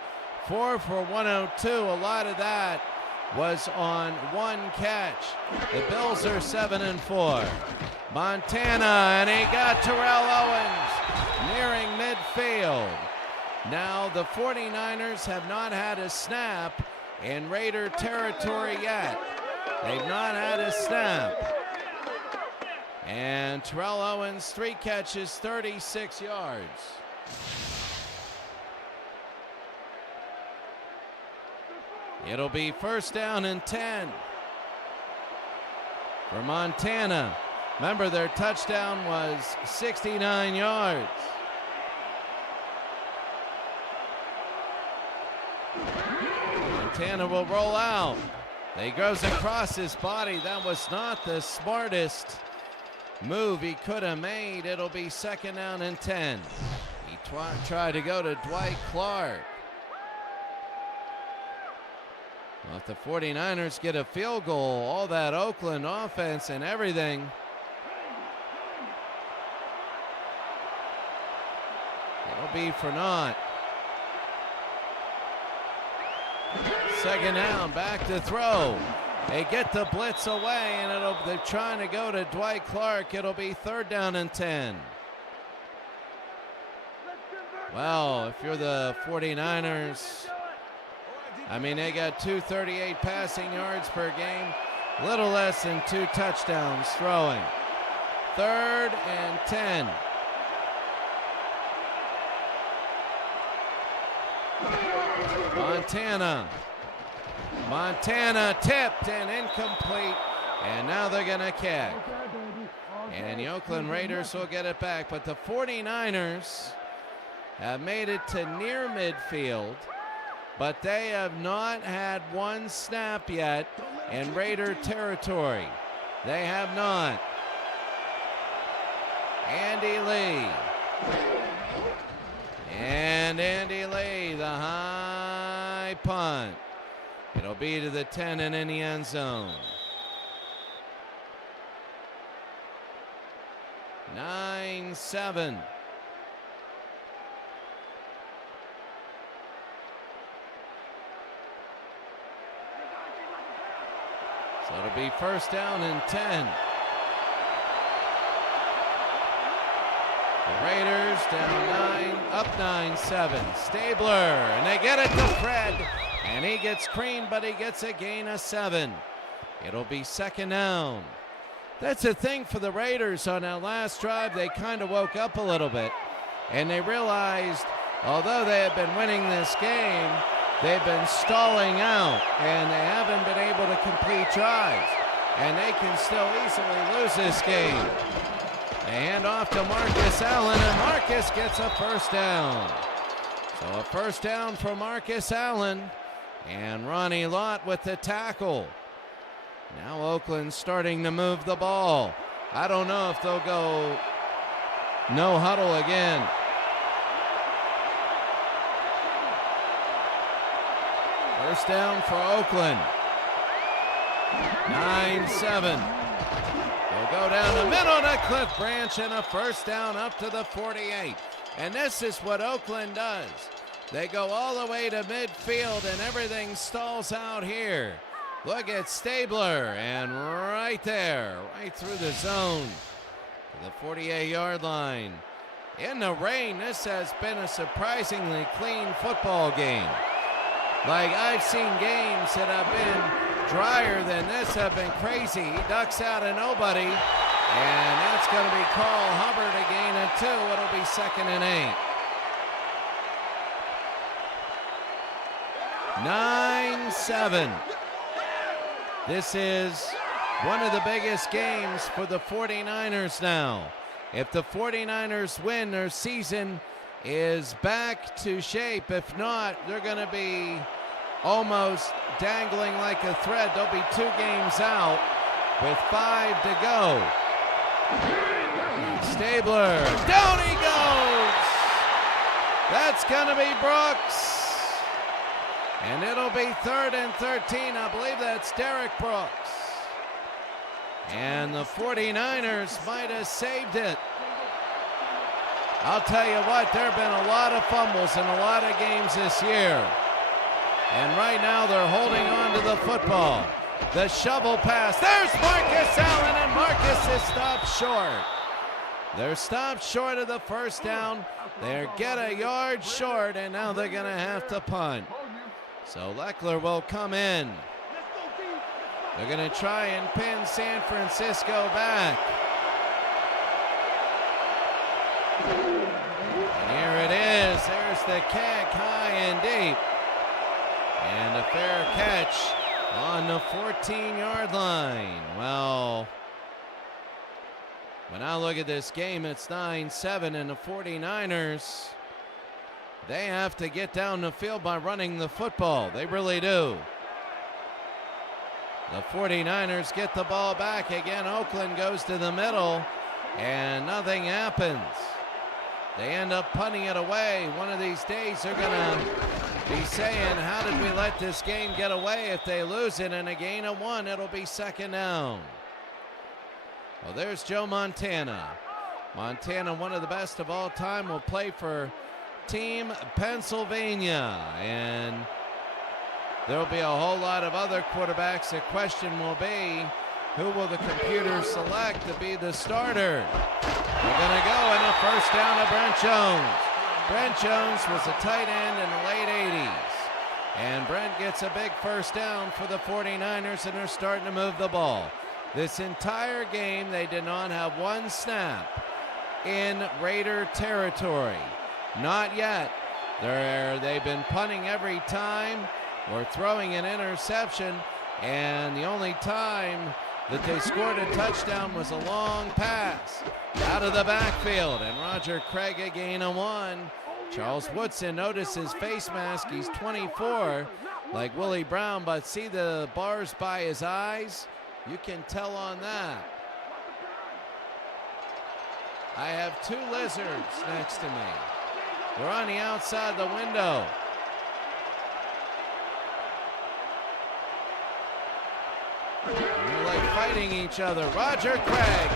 4 for 102. A lot of that was on one catch. The Bills are 7 and 4. Montana, and he got Terrell Owens nearing midfield. Now the 49ers have not had a snap in Raider territory yet. They've not had a snap. And Terrell Owens, 3 catches, 36 yards. It'll be 1st down and 10 for Montana. Remember, their touchdown was 69 yards. Montana will roll out. He goes across his body. That was not the smartest move he could have made. It'll be 2nd down and 10. He tried to go to Dwight Clark. Well, if the 49ers get a field goal, all that Oakland offense and everything, it'll be for naught. 2nd down, back to throw. They get the blitz away, and they're trying to go to Dwight Clark. It'll be 3rd down and 10. Well, if you're the 49ers, I mean, they got 238 passing yards per game. little less than 2 touchdowns throwing. 3rd and 10. Montana tipped and incomplete, and now they're going to kick. And the Oakland Raiders will get it back, but the 49ers have made it to near midfield, but they have not had one snap yet in Raider territory. They have not. Andy Lee. And Andy Lee, the high punt. It'll be to the 10 and in the end zone. 9-7. So it'll be 1st down and 10. The Raiders down 9, up 9-7. Stabler, and they get it to Fred, and he gets creamed, but he gets a gain of 7. It'll be 2nd down. That's the thing for the Raiders on that last drive. They kind of woke up a little bit, and they realized, although they have been winning this game, they've been stalling out, and they haven't been able to complete drives, and they can still easily lose this game. They hand off to Marcus Allen, and Marcus gets a 1st down. So a 1st down for Marcus Allen, and Ronnie Lott with the tackle. Now Oakland's starting to move the ball. I don't know if they'll go no huddle again. First down for Oakland. 9-7. They'll go down the middle to Cliff Branch, and a 1st down up to the 48. And this is what Oakland does. They go all the way to midfield, and everything stalls out here. Look at Stabler, and right there, right through the zone to the 48-yard line. In the rain, this has been a surprisingly clean football game. Like, I've seen games that have been drier than this, have been crazy. He ducks out of nobody, and that's going to be called Hubbard, a gain of 2. It'll be 2nd and 8. 9-7. This is one of the biggest games for the 49ers now. If the 49ers win, their season is back to shape. If not, they're going to be almost dangling like a thread. They'll be 2 games out with 5 to go. Stabler, down he goes! That's going to be Brooks. And it'll be 3rd and 13. I believe that's Derek Brooks. And the 49ers might have saved it. I'll tell you what, there have been a lot of fumbles in a lot of games this year. And right now they're holding on to the football. The shovel pass. There's Marcus Allen, and Marcus is stopped short. They're stopped short of the 1st down. They get a yard short, and now they're going to have to punt. So Leckler will come in. They're going to try and pin San Francisco back. And here it is. There's the kick, high and deep. And a fair catch on the 14-yard line. Well, when I look at this game, it's 9-7, and the 49ers, they have to get down the field by running the football. They really do. The 49ers get the ball back again. Oakland goes to the middle, and nothing happens. They end up punting it away. One of these days, they're going to be saying, how did we let this game get away? If they lose it and a gain of 1, it'll be 2nd down. Well, there's Joe Montana. Montana, one of the best of all time, will play for Team Pennsylvania. And there'll be a whole lot of other quarterbacks. The question will be, who will the computer select to be the starter? They're going to go in a 1st down to Brent Jones. Brent Jones was a tight end in the late 80s. And Brent gets a big first down for the 49ers, and they're starting to move the ball. This entire game, they did not have one snap in Raider territory. Not yet. They've been punting every time or throwing an interception, and the only time that they scored a touchdown was a long pass out of the backfield, and Roger Craig a gain of 1. Charles Woodson, notice his face mask. He's 24, like Willie Brown, but see the bars by his eyes? You can tell on that. I have 2 lizards next to me. They're on the outside the window. They're like fighting each other. Roger Craig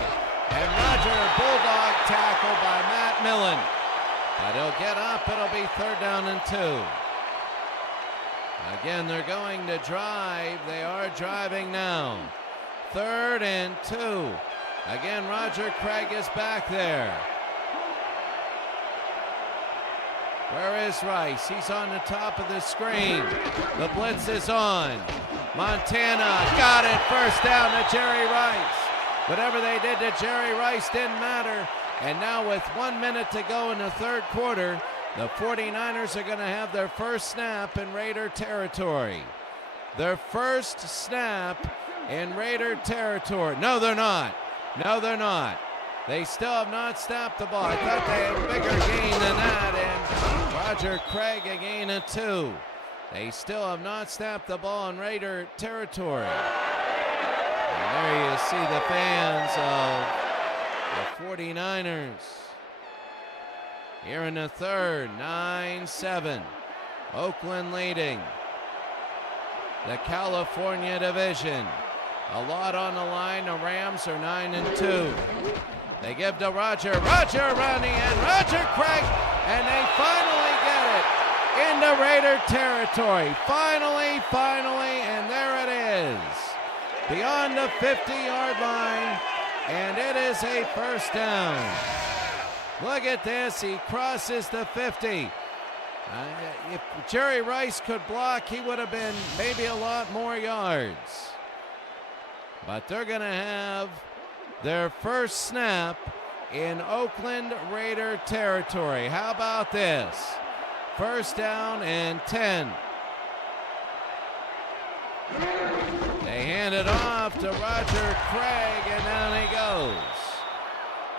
and Roger Bulldog tackle by Matt Millen. But he'll get up. It'll be 3rd down and 2. Again, they're going to drive. They are driving now. 3rd and 2. Again, Roger Craig is back there. Where is Rice? He's on the top of the screen. The blitz is on. Montana got it. First down to Jerry Rice. Whatever they did to Jerry Rice didn't matter. And now with 1 minute to go in the 3rd quarter, the 49ers are going to have their first snap in Raider territory. Their first snap in Raider territory. No, they're not. No, they're not. They still have not snapped the ball. I thought they had a bigger gain than that, and Roger Craig a gain of 2. They still have not snapped the ball in Raider territory. And there you see the fans of the 49ers. Here in the 3rd, 9-7. Oakland leading the California Division. A lot on the line. The Rams are 9-2. They give to Roger. Roger around the end. Roger Craig. And they finally get it into Raider territory. Finally, and there it is. Beyond the 50-yard line. And it is a first down. Look at this. He crosses the 50. If Jerry Rice could block, he would have been maybe a lot more yards. But they're going to have their first snap in Oakland Raider territory. How about this? First down and 10. They hand it off to Roger Craig, and down he goes.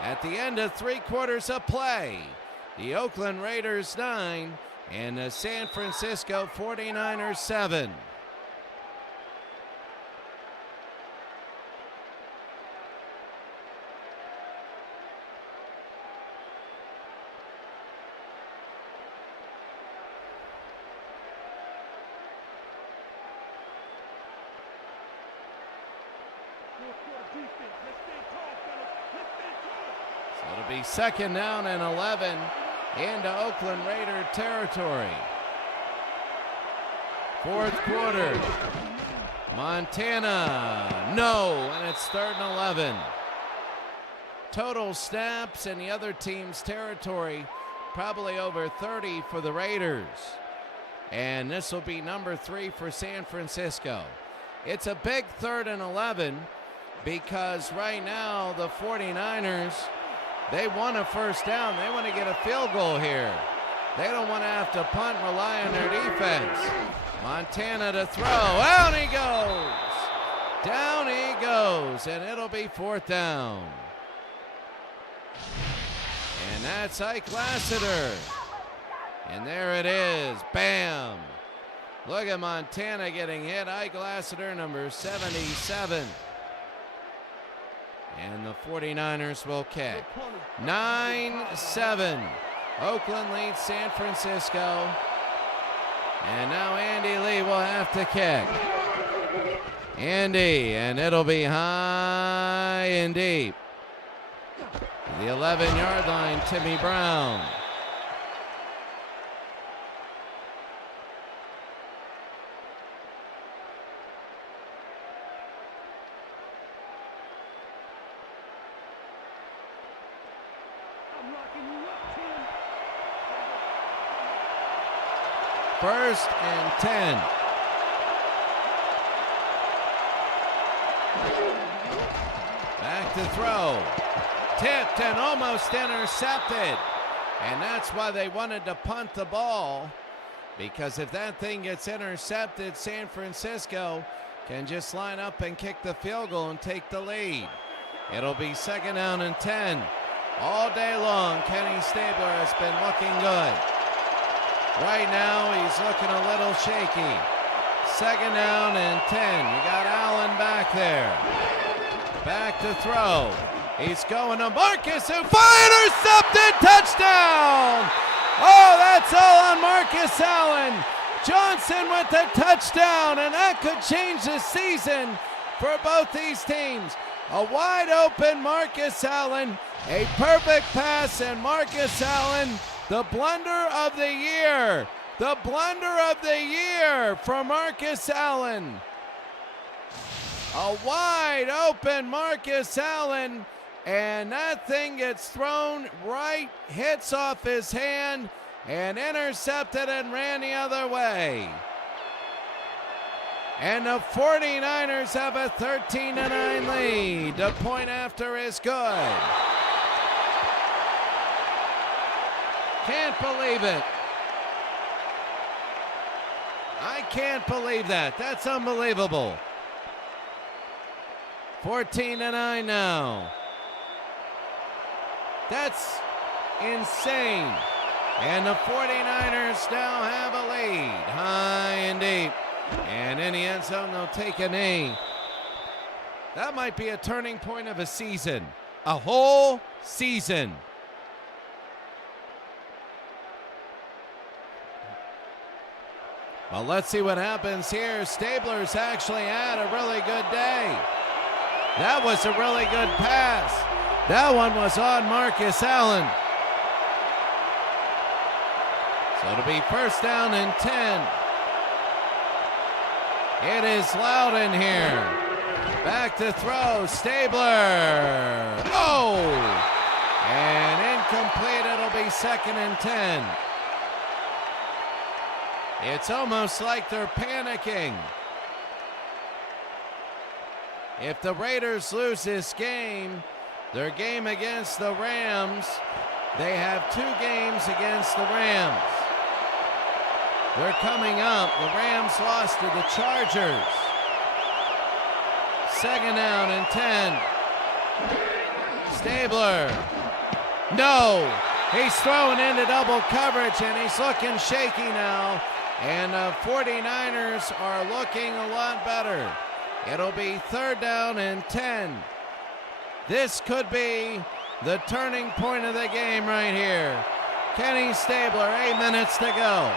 At the end of 3 quarters of play, the Oakland Raiders 9 and the San Francisco 49ers 7. So it'll be 2nd down and 11 into Oakland Raider territory. 4th quarter. Montana, no, and it's 3rd and 11. Total snaps in the other team's territory, probably over 30 for the Raiders. And this will be number 3 for San Francisco. It's a big 3rd and 11 because right now the 49ers, they want a first down. They want to get a field goal here. They don't want to have to punt and rely on their defense. Montana to throw. Down he goes. Down he goes, and it'll be 4th down. And that's Ike Lassiter. And there it is. Bam. Look at Montana getting hit. Ike Lassiter, number 77. And the 49ers will kick. 9-7. Oakland leads San Francisco. And now Andy Lee will have to kick. Andy, and it'll be high and deep. The 11-yard line, Timmy Brown. 1st and 10. Back to throw. Tipped and almost intercepted. And that's why they wanted to punt the ball, because if that thing gets intercepted, San Francisco can just line up and kick the field goal and take the lead. It'll be 2nd down and 10. All day long, Kenny Stabler has been looking good. Right now, he's looking a little shaky. 2nd down and 10. You got Allen back there. Back to throw. He's going to Marcus, who intercepted, touchdown! Oh, that's all on Marcus Allen. Johnson with the touchdown, and that could change the season for both these teams. A wide open Marcus Allen, a perfect pass, and Marcus Allen, the blunder of the year. The blunder of the year for Marcus Allen. A wide open Marcus Allen, and that thing gets thrown right, hits off his hand, and intercepted and ran the other way. And the 49ers have a 13-9 lead. The point after is good. Can't believe it. I can't believe that. That's unbelievable. 14-9 now. That's insane. And the 49ers now have a lead. High and deep. And in the end zone, they'll take a knee. That might be a turning point of a season. A whole season. Well, let's see what happens here. Stabler's actually had a really good day. That was a really good pass. That one was on Marcus Allen. So it'll be 1st down and 10. It is loud in here. Back to throw. Stabler. Oh! And incomplete. It'll be 2nd and 10. It's almost like they're panicking. If the Raiders lose this game, their game against the Rams, they have 2 games against the Rams. They're coming up. The Rams lost to the Chargers. 2nd down and 10. Stabler. No. He's throwing into double coverage, and he's looking shaky now. And the 49ers are looking a lot better. It'll be 3rd down and 10. This could be the turning point of the game right here. Kenny Stabler, 8 minutes to go.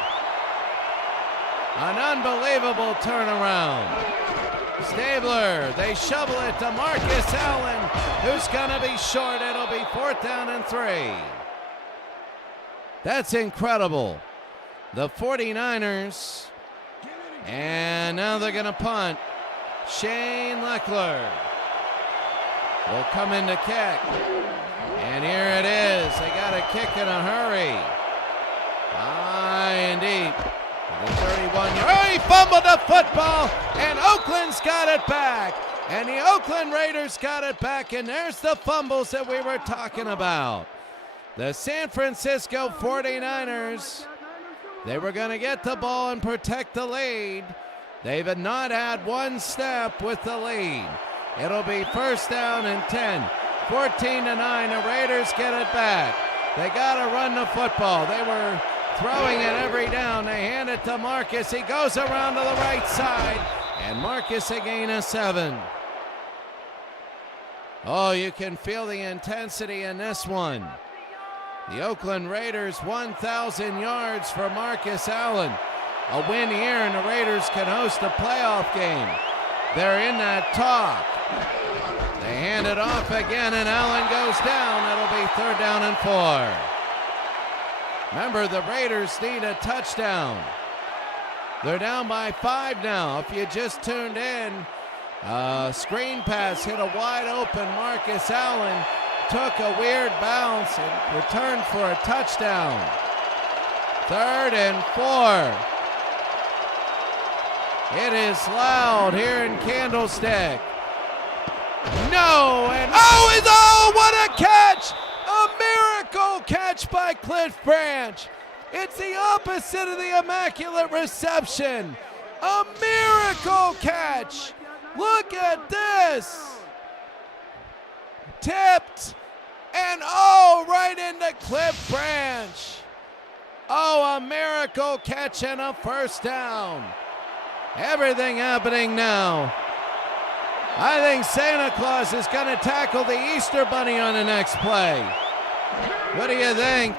An unbelievable turnaround. Stabler, they shovel it to Marcus Allen, who's going to be short. It'll be 4th down and 3. That's incredible. The 49ers, and now they're going to punt. Shane Leckler will come in to kick. And here it is. They got to kick in a hurry. High and deep. The 31-yard. Oh, he fumbled the football, and Oakland's got it back. And the Oakland Raiders got it back, and there's the fumbles that we were talking about. The San Francisco 49ers, they were going to get the ball and protect the lead. They've not had one step with the lead. It'll be 1st down and 10. 14-9, the Raiders get it back. They got to run the football. They were throwing it every down. They hand it to Marcus. He goes around to the right side, and Marcus a gain of 7. Oh, you can feel the intensity in this one. The Oakland Raiders, 1,000 yards for Marcus Allen. A win here, and the Raiders can host a playoff game. They're in that talk. They hand it off again, and Allen goes down. It'll be 3rd down and 4. Remember, the Raiders need a touchdown. They're down by 5 now. If you just tuned in, screen pass hit a wide open Marcus Allen. Took a weird bounce and returned for a touchdown. 3rd and 4. It is loud here in Candlestick. No, and what a catch! A miracle catch by Cliff Branch. It's the opposite of the immaculate reception. A miracle catch. Look at this. Tipped, and right into Cliff Branch. Oh, a miracle catch and a first down. Everything happening now. I think Santa Claus is going to tackle the Easter Bunny on the next play. What do you think?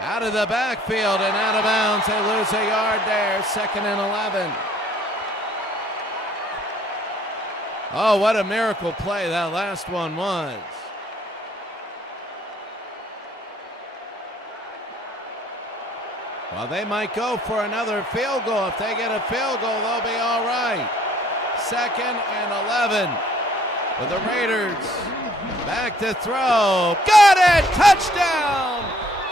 Out of the backfield and out of bounds. They lose a yard there. 2nd and 11. Oh, what a miracle play that last one was. Well, they might go for another field goal. If they get a field goal, they'll be all right. 2nd and 11. For the Raiders. Back to throw. Got it! Touchdown!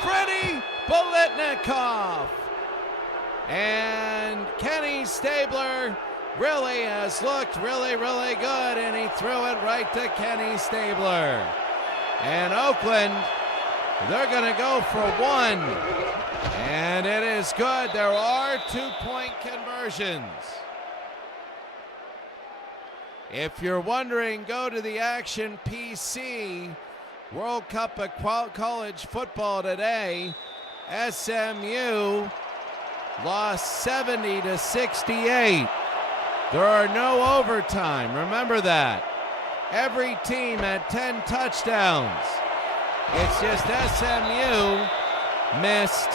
Freddie Biletnikoff. And Kenny Stabler really has looked really, really good, and he threw it right to Kenny Stabler. And Oakland, they're going to go for one. And it is good. There are 2-point conversions. If you're wondering, go to the Action PC World Cup of College Football today. SMU lost 70-68. There are no overtime. Remember that. Every team had 10 touchdowns. It's just SMU missed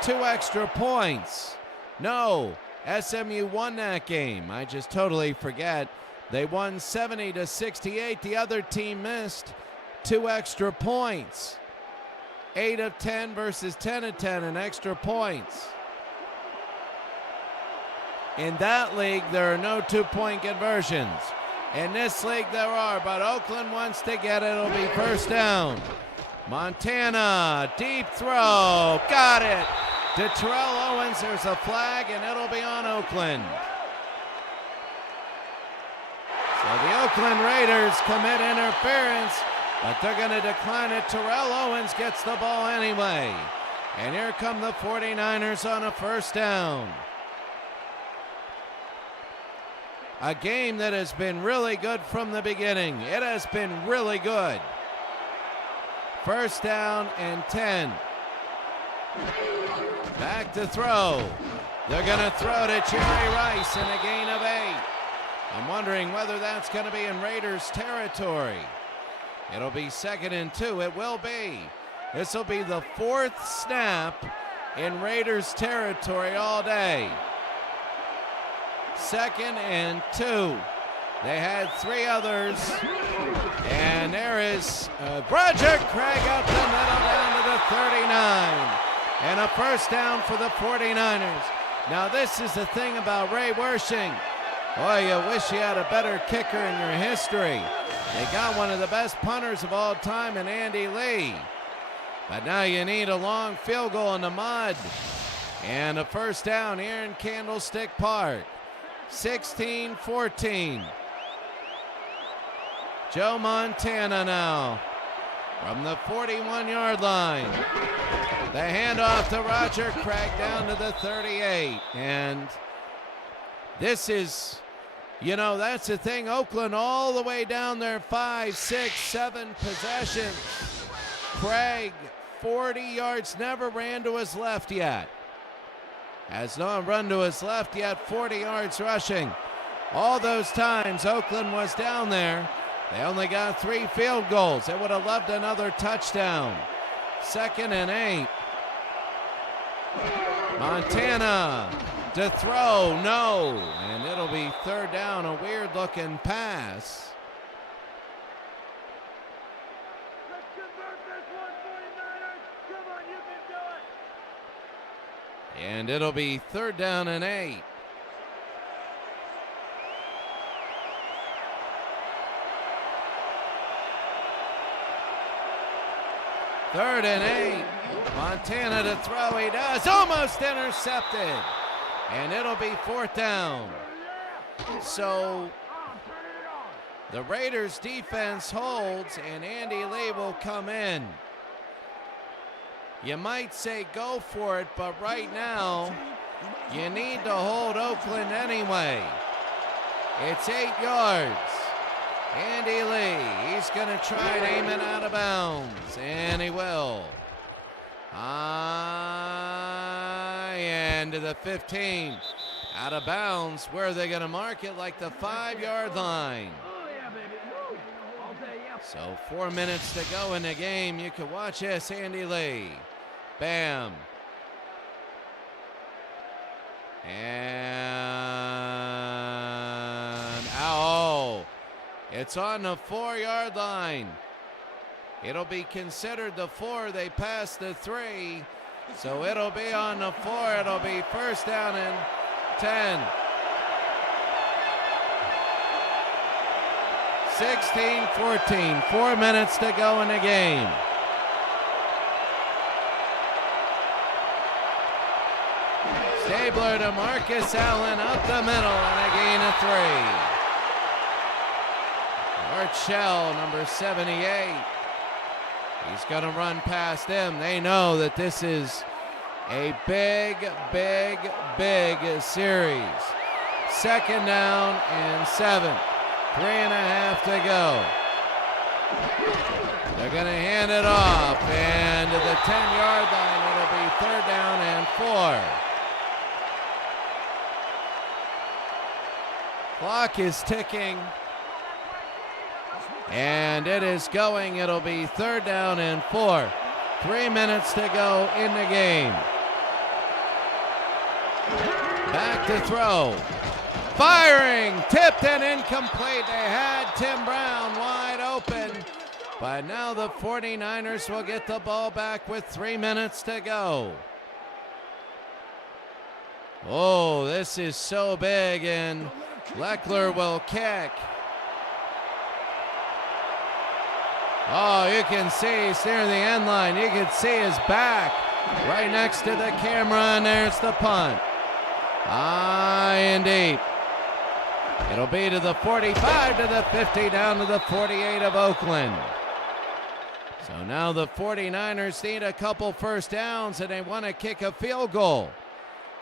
2 extra points. No, SMU won that game. I just totally forget. They won 70-68. The other team missed 2 extra points. 8 of 10 versus 10 of 10 in extra points. In that league, there are no 2-point conversions. In this league, there are, but Oakland wants to get it. It'll be first down. Montana, deep throw, got it. To Terrell Owens, there's a flag, and it'll be on Oakland. So the Oakland Raiders commit interference, but they're going to decline it. Terrell Owens gets the ball anyway. And here come the 49ers on a first down. A game that has been really good from the beginning. It has been really good. First down and 10. Back to throw. They're going to throw to Jerry Rice in a gain of 8. I'm wondering whether that's going to be in Raiders territory. It'll be 2nd and 2. It will be. This will be the 4th snap in Raiders territory all day. 2nd and 2. They had 3 others. And there is Roger Craig up the middle down to the 39. And a first down for the 49ers. Now this is the thing about Ray Wersching. Boy, you wish you had a better kicker in your history. They got one of the best punters of all time in Andy Lee. But now you need a long field goal in the mud. And a first down here in Candlestick Park. 16-14. Joe Montana now from the 41-yard line. The handoff to Roger Craig down to the 38. And this is, you know, that's the thing. Oakland all the way down there, 5, 6, 7 possessions. Craig, 40 yards, never ran to his left yet. Has not run to his left yet, 40 yards rushing. All those times Oakland was down there, they only got 3 field goals. They would have loved another touchdown. 2nd and 8. Montana to throw, no. And it'll be 3rd down, a weird looking pass. Let's convert this one, 49ers. Come on, you can do it. And it'll be 3rd down and 8. Third and 8. Montana to throw. He does. Almost intercepted. And it'll be 4th down. So the Raiders defense holds, and Andy Lee will come in. You might say go for it, but right now you need to hold Oakland anyway. It's 8 yards. Andy Lee, he's going to try and aim it out of bounds, and he will. And to the 15. Out of bounds. Where are they going to mark it? Like the 5-yard line. So 4 minutes to go in the game. You can watch this, Andy Lee. Bam. And oh, it's on the 4-yard line. It'll be considered the 4. They passed the 3. So it'll be on the 4. It'll be 1st down and 10. 16-14. 4 minutes to go in the game. Stabler to Marcus Allen up the middle and a gain of 3. Art Shell, number 78. He's going to run past him. They know that this is a big, big, big series. 2nd down and 7. 3.5 to go. They're going to hand it off, and to the 10-yard line, it'll be 3rd down and 4. Clock is ticking, and it is going. It'll be 3rd down and 4. 3 minutes to go in the game. Back to throw. Firing, tipped and incomplete. They had Tim Brown wide open, but now the 49ers will get the ball back with 3 minutes to go. Oh, this is so big, and Leckler will kick. Oh, you can see he's near the end line. You can see his back right next to the camera, and there's the punt. High and deep. It'll be to the 45, to the 50, down to the 48 of Oakland. So now the 49ers need a couple 1st downs, and they want to kick a field goal.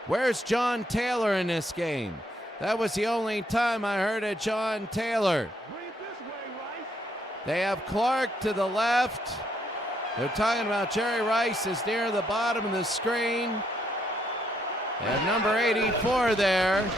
Where's John Taylor in this game? That was the only time I heard of John Taylor. They have Clark to the left. They're talking about Jerry Rice is near the bottom of the screen. They have number 84 there.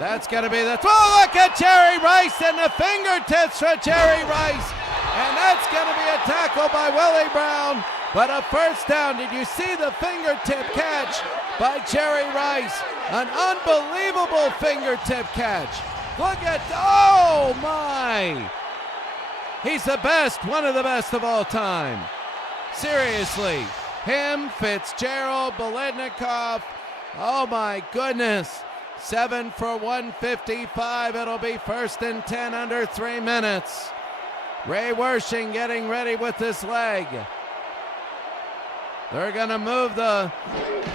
That's going to be the throw. Look at Jerry Rice and the fingertips for Jerry Rice. And that's going to be a tackle by Willie Brown. But a 1st down. Did you see the fingertip catch by Jerry Rice? An unbelievable fingertip catch. Look at, oh my. He's the best, one of the best of all time. Seriously. Him, Fitzgerald, Biletnikoff. Oh my goodness. 7 for 155. It'll be 1st and 10 under 3 minutes. Ray Wershing getting ready with this leg. They're going to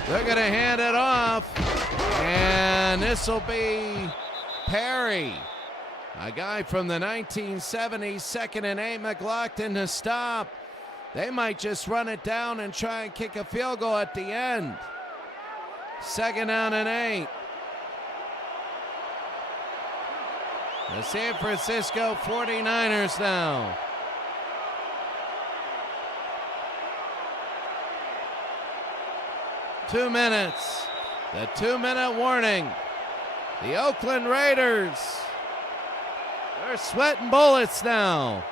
they're going to hand it off. And this will be Perry. A guy from the 1970s, 2nd and 8, McLaughlin to stop. They might just run it down and try and kick a field goal at the end. 2nd down and 8. The San Francisco 49ers now. Two minutes. The 2-minute warning. The Oakland Raiders. They're sweating bullets now.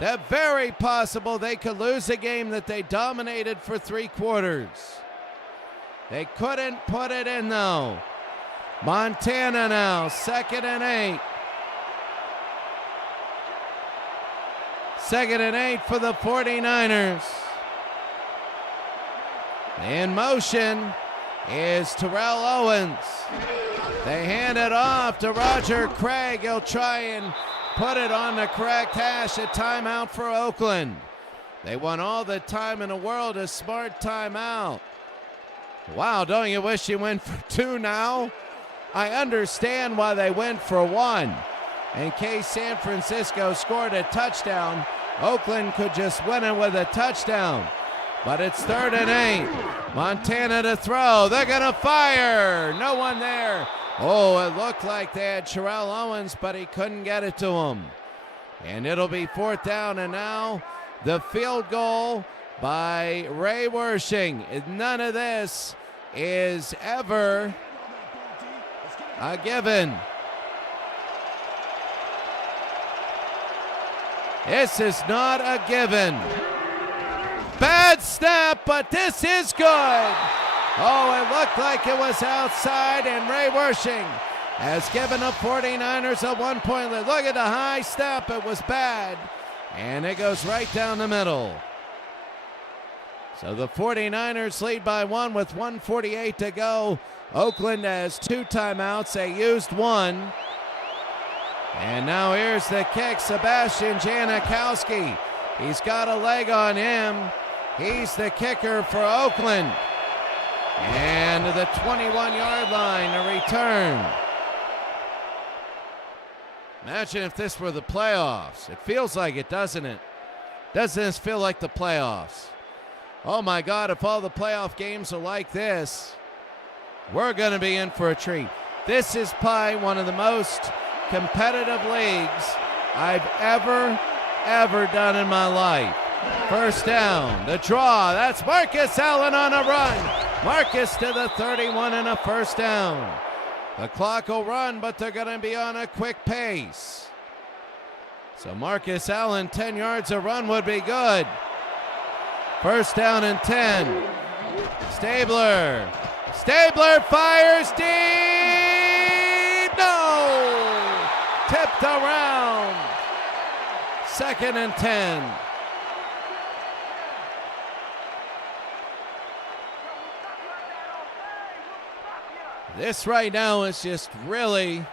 They're very possible they could lose a game that they dominated for 3 quarters. They couldn't put it in though. Montana now, 2nd and 8. 2nd and 8 for the 49ers. In motion is Terrell Owens. They hand it off to Roger Craig. He'll try and put it on the correct hash. A timeout for Oakland. They want all the time in the world, a smart timeout. Wow, don't you wish you went for 2 now? I understand why they went for 1. In case San Francisco scored a touchdown, Oakland could just win it with a touchdown. But it's 3rd and 8. Montana to throw. They're going to fire. No one there. Oh, it looked like they had Terrell Owens, but he couldn't get it to him. And it'll be 4th down, and now the field goal by Ray Wersching. None of this is ever a given. This is not a given. Bad snap, but this is good. Oh, it looked like it was outside, and Ray Wersching has given the 49ers a 1-point lead. Look at the high snap. It was bad, and it goes right down the middle. So the 49ers lead by 1 with 1:48 to go. Oakland has 2 timeouts. They used 1. And now here's the kick. Sebastian Janikowski. He's got a leg on him. He's the kicker for Oakland. And to the 21-yard line, a return. Imagine if this were the playoffs. It feels like it, doesn't it? Doesn't this feel like the playoffs? Oh my God, if all the playoff games are like this, we're going to be in for a treat. This is probably one of the most competitive leagues I've ever done in my life. 1st down, the draw. That's Marcus Allen on a run. Marcus to the 31 and a 1st down. The clock will run, but they're going to be on a quick pace. So Marcus Allen, 10 yards a run would be good. 1st down and 10. Stabler. Stabler fires deep. No! Tipped around. 2nd and 10. This right now is just really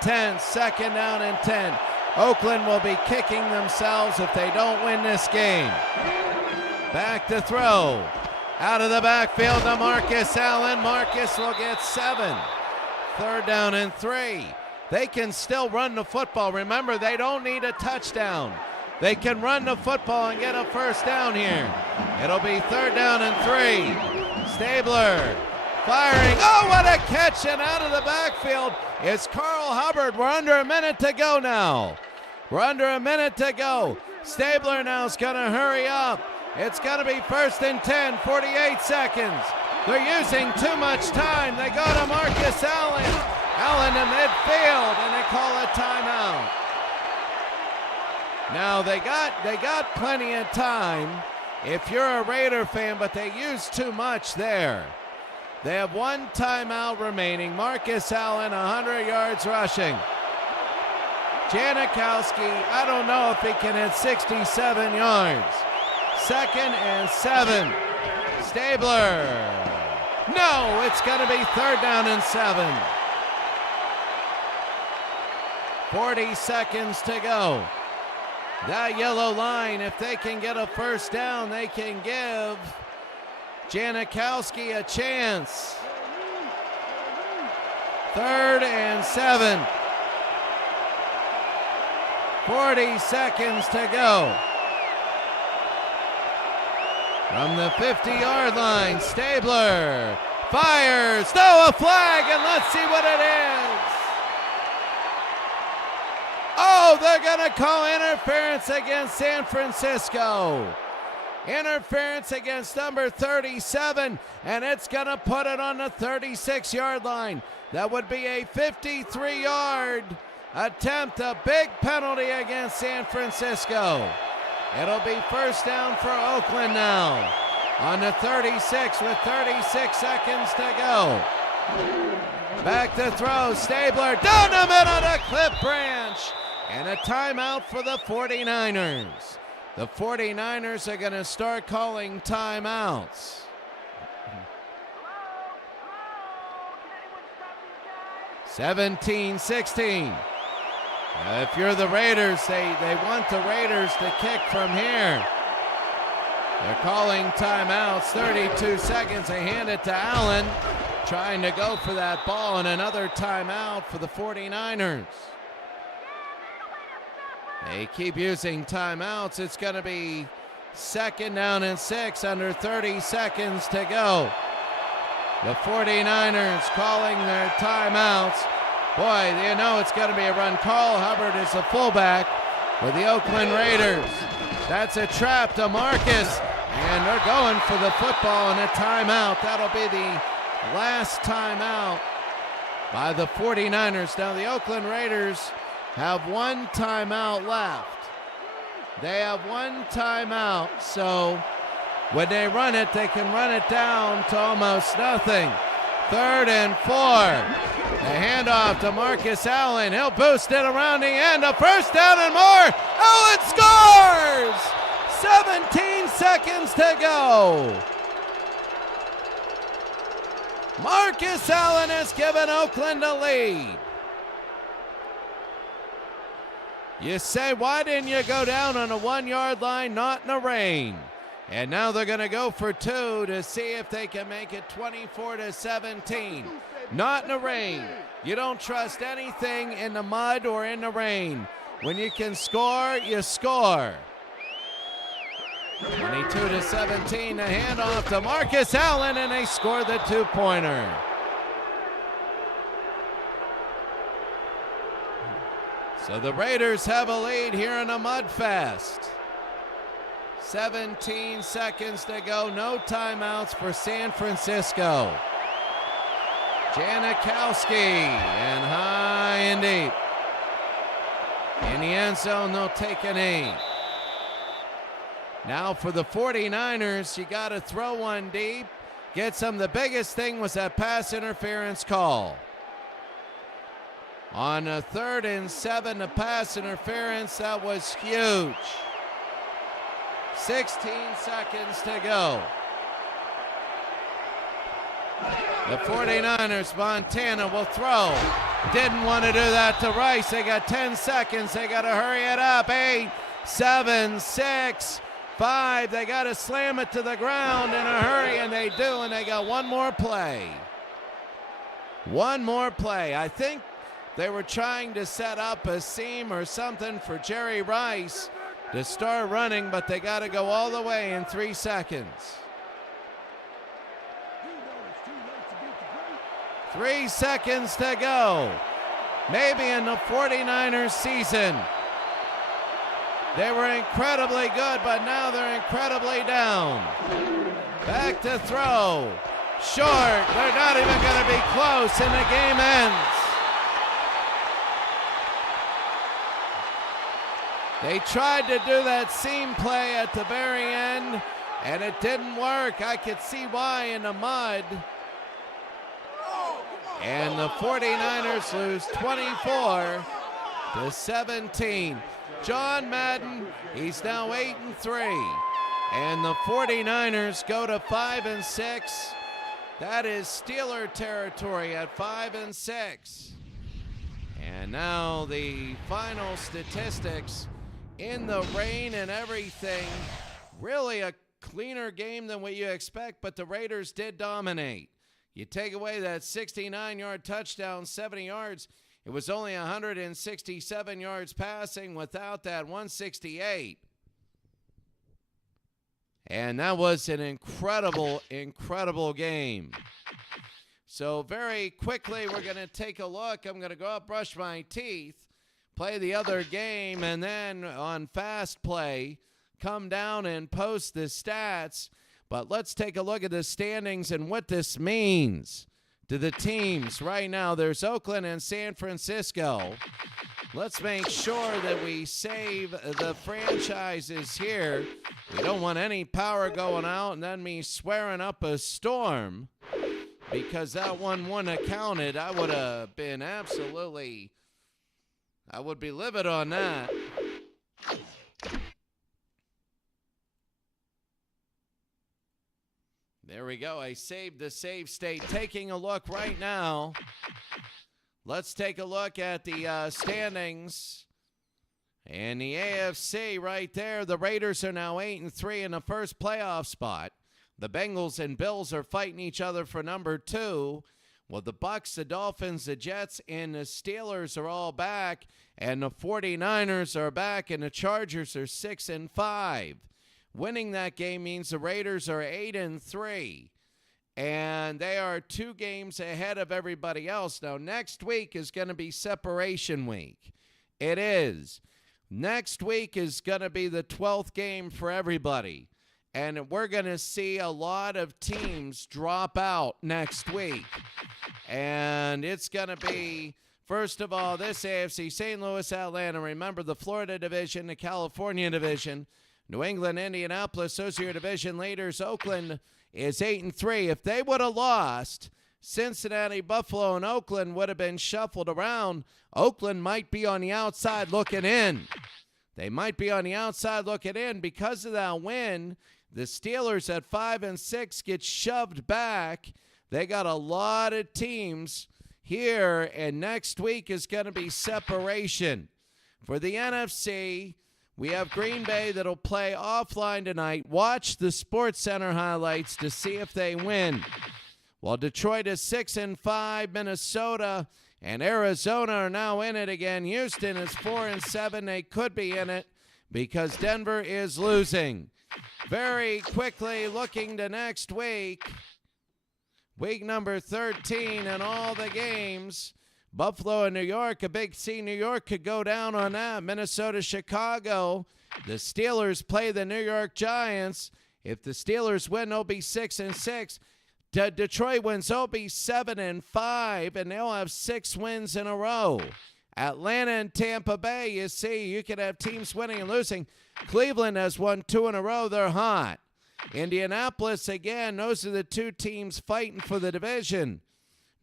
tense. 2nd down and 10. Oakland will be kicking themselves if they don't win this game. Back to throw. Out of the backfield to Marcus Allen. Marcus will get 7. 3rd down and 3. They can still run the football. Remember, they don't need a touchdown. They can run the football and get a 1st down here. It'll be 3rd down and 3. Stabler firing. Oh, what a catch! And out of the backfield is Carl Hubbard. We're under a minute to go now. We're under a minute to go. Stabler now is going to hurry up. It's going to be 1st and 10, 48 seconds. They're using too much time. They go to Marcus Allen. Allen in midfield, and they call a timeout. Now they got plenty of time if you're a Raider fan, but they used too much there. They have 1 timeout remaining. Marcus Allen, 100 yards rushing. Janikowski, I don't know if he can hit 67 yards. 2nd and 7. Stabler. No, it's going to be 3rd down and 7. 40 seconds to go. That yellow line, if they can get a 1st down, they can give Janikowski a chance. 3rd and 7. 40 seconds to go. From the 50-yard line, Stabler fires. No, a flag, and let's see what it is. Oh, they're going to call interference against San Francisco. Interference against number 37, and it's going to put it on the 36-yard line. That would be a 53-yard attempt, a big penalty against San Francisco. It'll be 1st down for Oakland now on the 36 with 36 seconds to go. Back to throw, Stabler down the middle to Cliff Branch, and a timeout for the 49ers. The 49ers are going to start calling timeouts. 17-16. If you're the Raiders, they want the Raiders to kick from here. They're calling timeouts, 32 seconds. They hand it to Allen, trying to go for that ball, and another timeout for the 49ers. They keep using timeouts. It's going to be 2nd down and 6, under 30 seconds to go. The 49ers calling their timeouts. Boy, you know it's going to be a run. Carl Hubbard is the fullback for the Oakland Raiders. That's a trap to Marcus, and they're going for the football and a timeout. That'll be the last timeout by the 49ers. Now the Oakland Raiders have one timeout left. They have one timeout, so when they run it, they can run it down to almost nothing. 3rd and 4. The handoff to Marcus Allen. He'll boost it around the end. A first down and more. Allen scores! 17 seconds to go. Marcus Allen has given Oakland a lead. You say, why didn't you go down on a 1-yard line? Not in the rain. And now they're going to go for 2 to see if they can make it 24-17. Not in the rain. You don't trust anything in the mud or in the rain. When you can score, you score. 22-17, the handoff to Marcus Allen, and they score the 2-pointer. So the Raiders have a lead here in a mudfest. 17 seconds to go. No timeouts for San Francisco. Janikowski, and high and deep. In the end zone, they'll take a knee. Now for the 49ers, you got to throw one deep. Get some. The biggest thing was that pass interference call. On a 3rd and 7, the pass interference, that was huge. 16 seconds to go. The 49ers, Montana will throw. Didn't want to do that to Rice. They got 10 seconds. They got to hurry it up. 8, 7, 6, 5. They got to slam it to the ground in a hurry, and they do, and they got one more play. One more play. I think they were trying to set up a seam or something for Jerry Rice to start running, but they got to go all the way in 3 seconds. 3 seconds to go. Maybe in the 49ers season, they were incredibly good, but now they're incredibly down. Back to throw. Short. They're not even going to be close, and the game ends. They tried to do that seam play at the very end, and it didn't work. I could see why in the mud. And the 49ers lose 24-17. John Madden, he's now 8-3. And the 49ers go to 5-6. That is Steeler territory at 5-6. And now the final statistics. In the rain and everything, really a cleaner game than what you expect, but the Raiders did dominate. You take away that 69-yard touchdown, 70 yards, it was only 167 yards passing without that 168. And that was an incredible, incredible game. So very quickly, we're going to take a look. I'm going to go up, brush my teeth, play the other game, and then on Fast Play, come down and post the stats. But let's take a look at the standings and what this means to the teams. Right now, there's Oakland and San Francisco. Let's make sure that we save the franchises here. We don't want any power going out and then me swearing up a storm, because that one wouldn't have counted. I would have been absolutely... I would be livid on that. There we go. I saved the save state. Taking a look right now. Let's take a look at the standings. In the AFC right there, the Raiders are now 8-3 in the first playoff spot. The Bengals and Bills are fighting each other for number 2. Well, the Bucks, the Dolphins, the Jets, and the Steelers are all back, and the 49ers are back, and the Chargers are 6-5. Winning that game means the Raiders are 8-3, and they are 2 games ahead of everybody else. Now, next week is going to be separation week. It is. Next week is going to be the 12th game for everybody. And we're going to see a lot of teams drop out next week. And it's going to be, first of all, this AFC, St. Louis, Atlanta. Remember, the Florida division, the California division, New England, Indianapolis, those are your division leaders. Oakland is 8-3. If they would have lost, Cincinnati, Buffalo, and Oakland would have been shuffled around. Oakland might be on the outside looking in. They might be on the outside looking in because of that win. The Steelers at 5-6 get shoved back. They got a lot of teams here, and next week is going to be separation. For the NFC, we have Green Bay that'll play offline tonight. Watch the SportsCenter highlights to see if they win. While Detroit is 6-5, Minnesota and Arizona are now in it again. Houston is 4-7. They could be in it because Denver is losing. Very quickly looking to next week. Week number 13 and all the games. Buffalo and New York, a big C. New York could go down on that. Minnesota, Chicago. The Steelers play the New York Giants. If the Steelers win, they'll be 6-6. Detroit wins, they'll be 7-5, and they'll have 6 wins in a row. Atlanta and Tampa Bay, you see, you could have teams winning and losing. Cleveland has won 2 in a row. They're hot. Indianapolis, again, those are the 2 teams fighting for the division.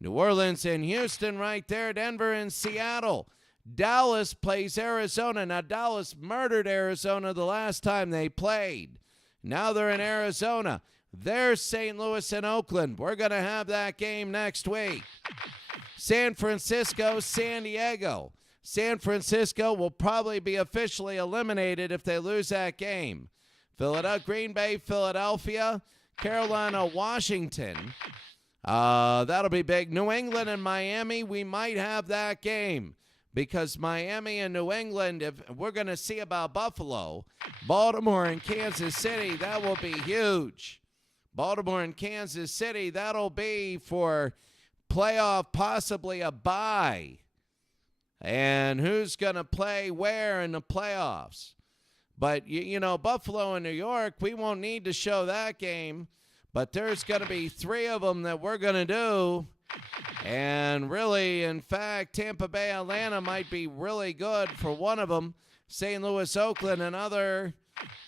New Orleans and Houston right there. Denver and Seattle. Dallas plays Arizona. Now, Dallas murdered Arizona the last time they played. Now they're in Arizona. There's St. Louis and Oakland. We're going to have that game next week. San Francisco, San Diego. San Francisco will probably be officially eliminated if they lose that game. Philadelphia, Green Bay, Philadelphia, Carolina, Washington. That'll be big. New England and Miami, we might have that game because Miami and New England, if we're going to see about Buffalo, Baltimore and Kansas City, that will be huge. Baltimore and Kansas City, that'll be for playoff, possibly a bye. And who's going to play where in the playoffs? But, you know, Buffalo and New York, we won't need to show that game. But there's going to be 3 of them that we're going to do. And really, in fact, Tampa Bay, Atlanta might be really good for one of them. St. Louis, Oakland, another.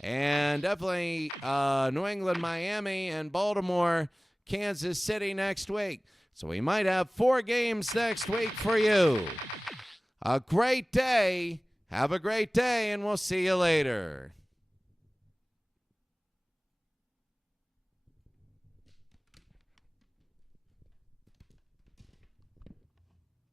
And definitely New England, Miami, and Baltimore, Kansas City next week. So we might have 4 games next week for you. A great day. Have a great day, and we'll see you later.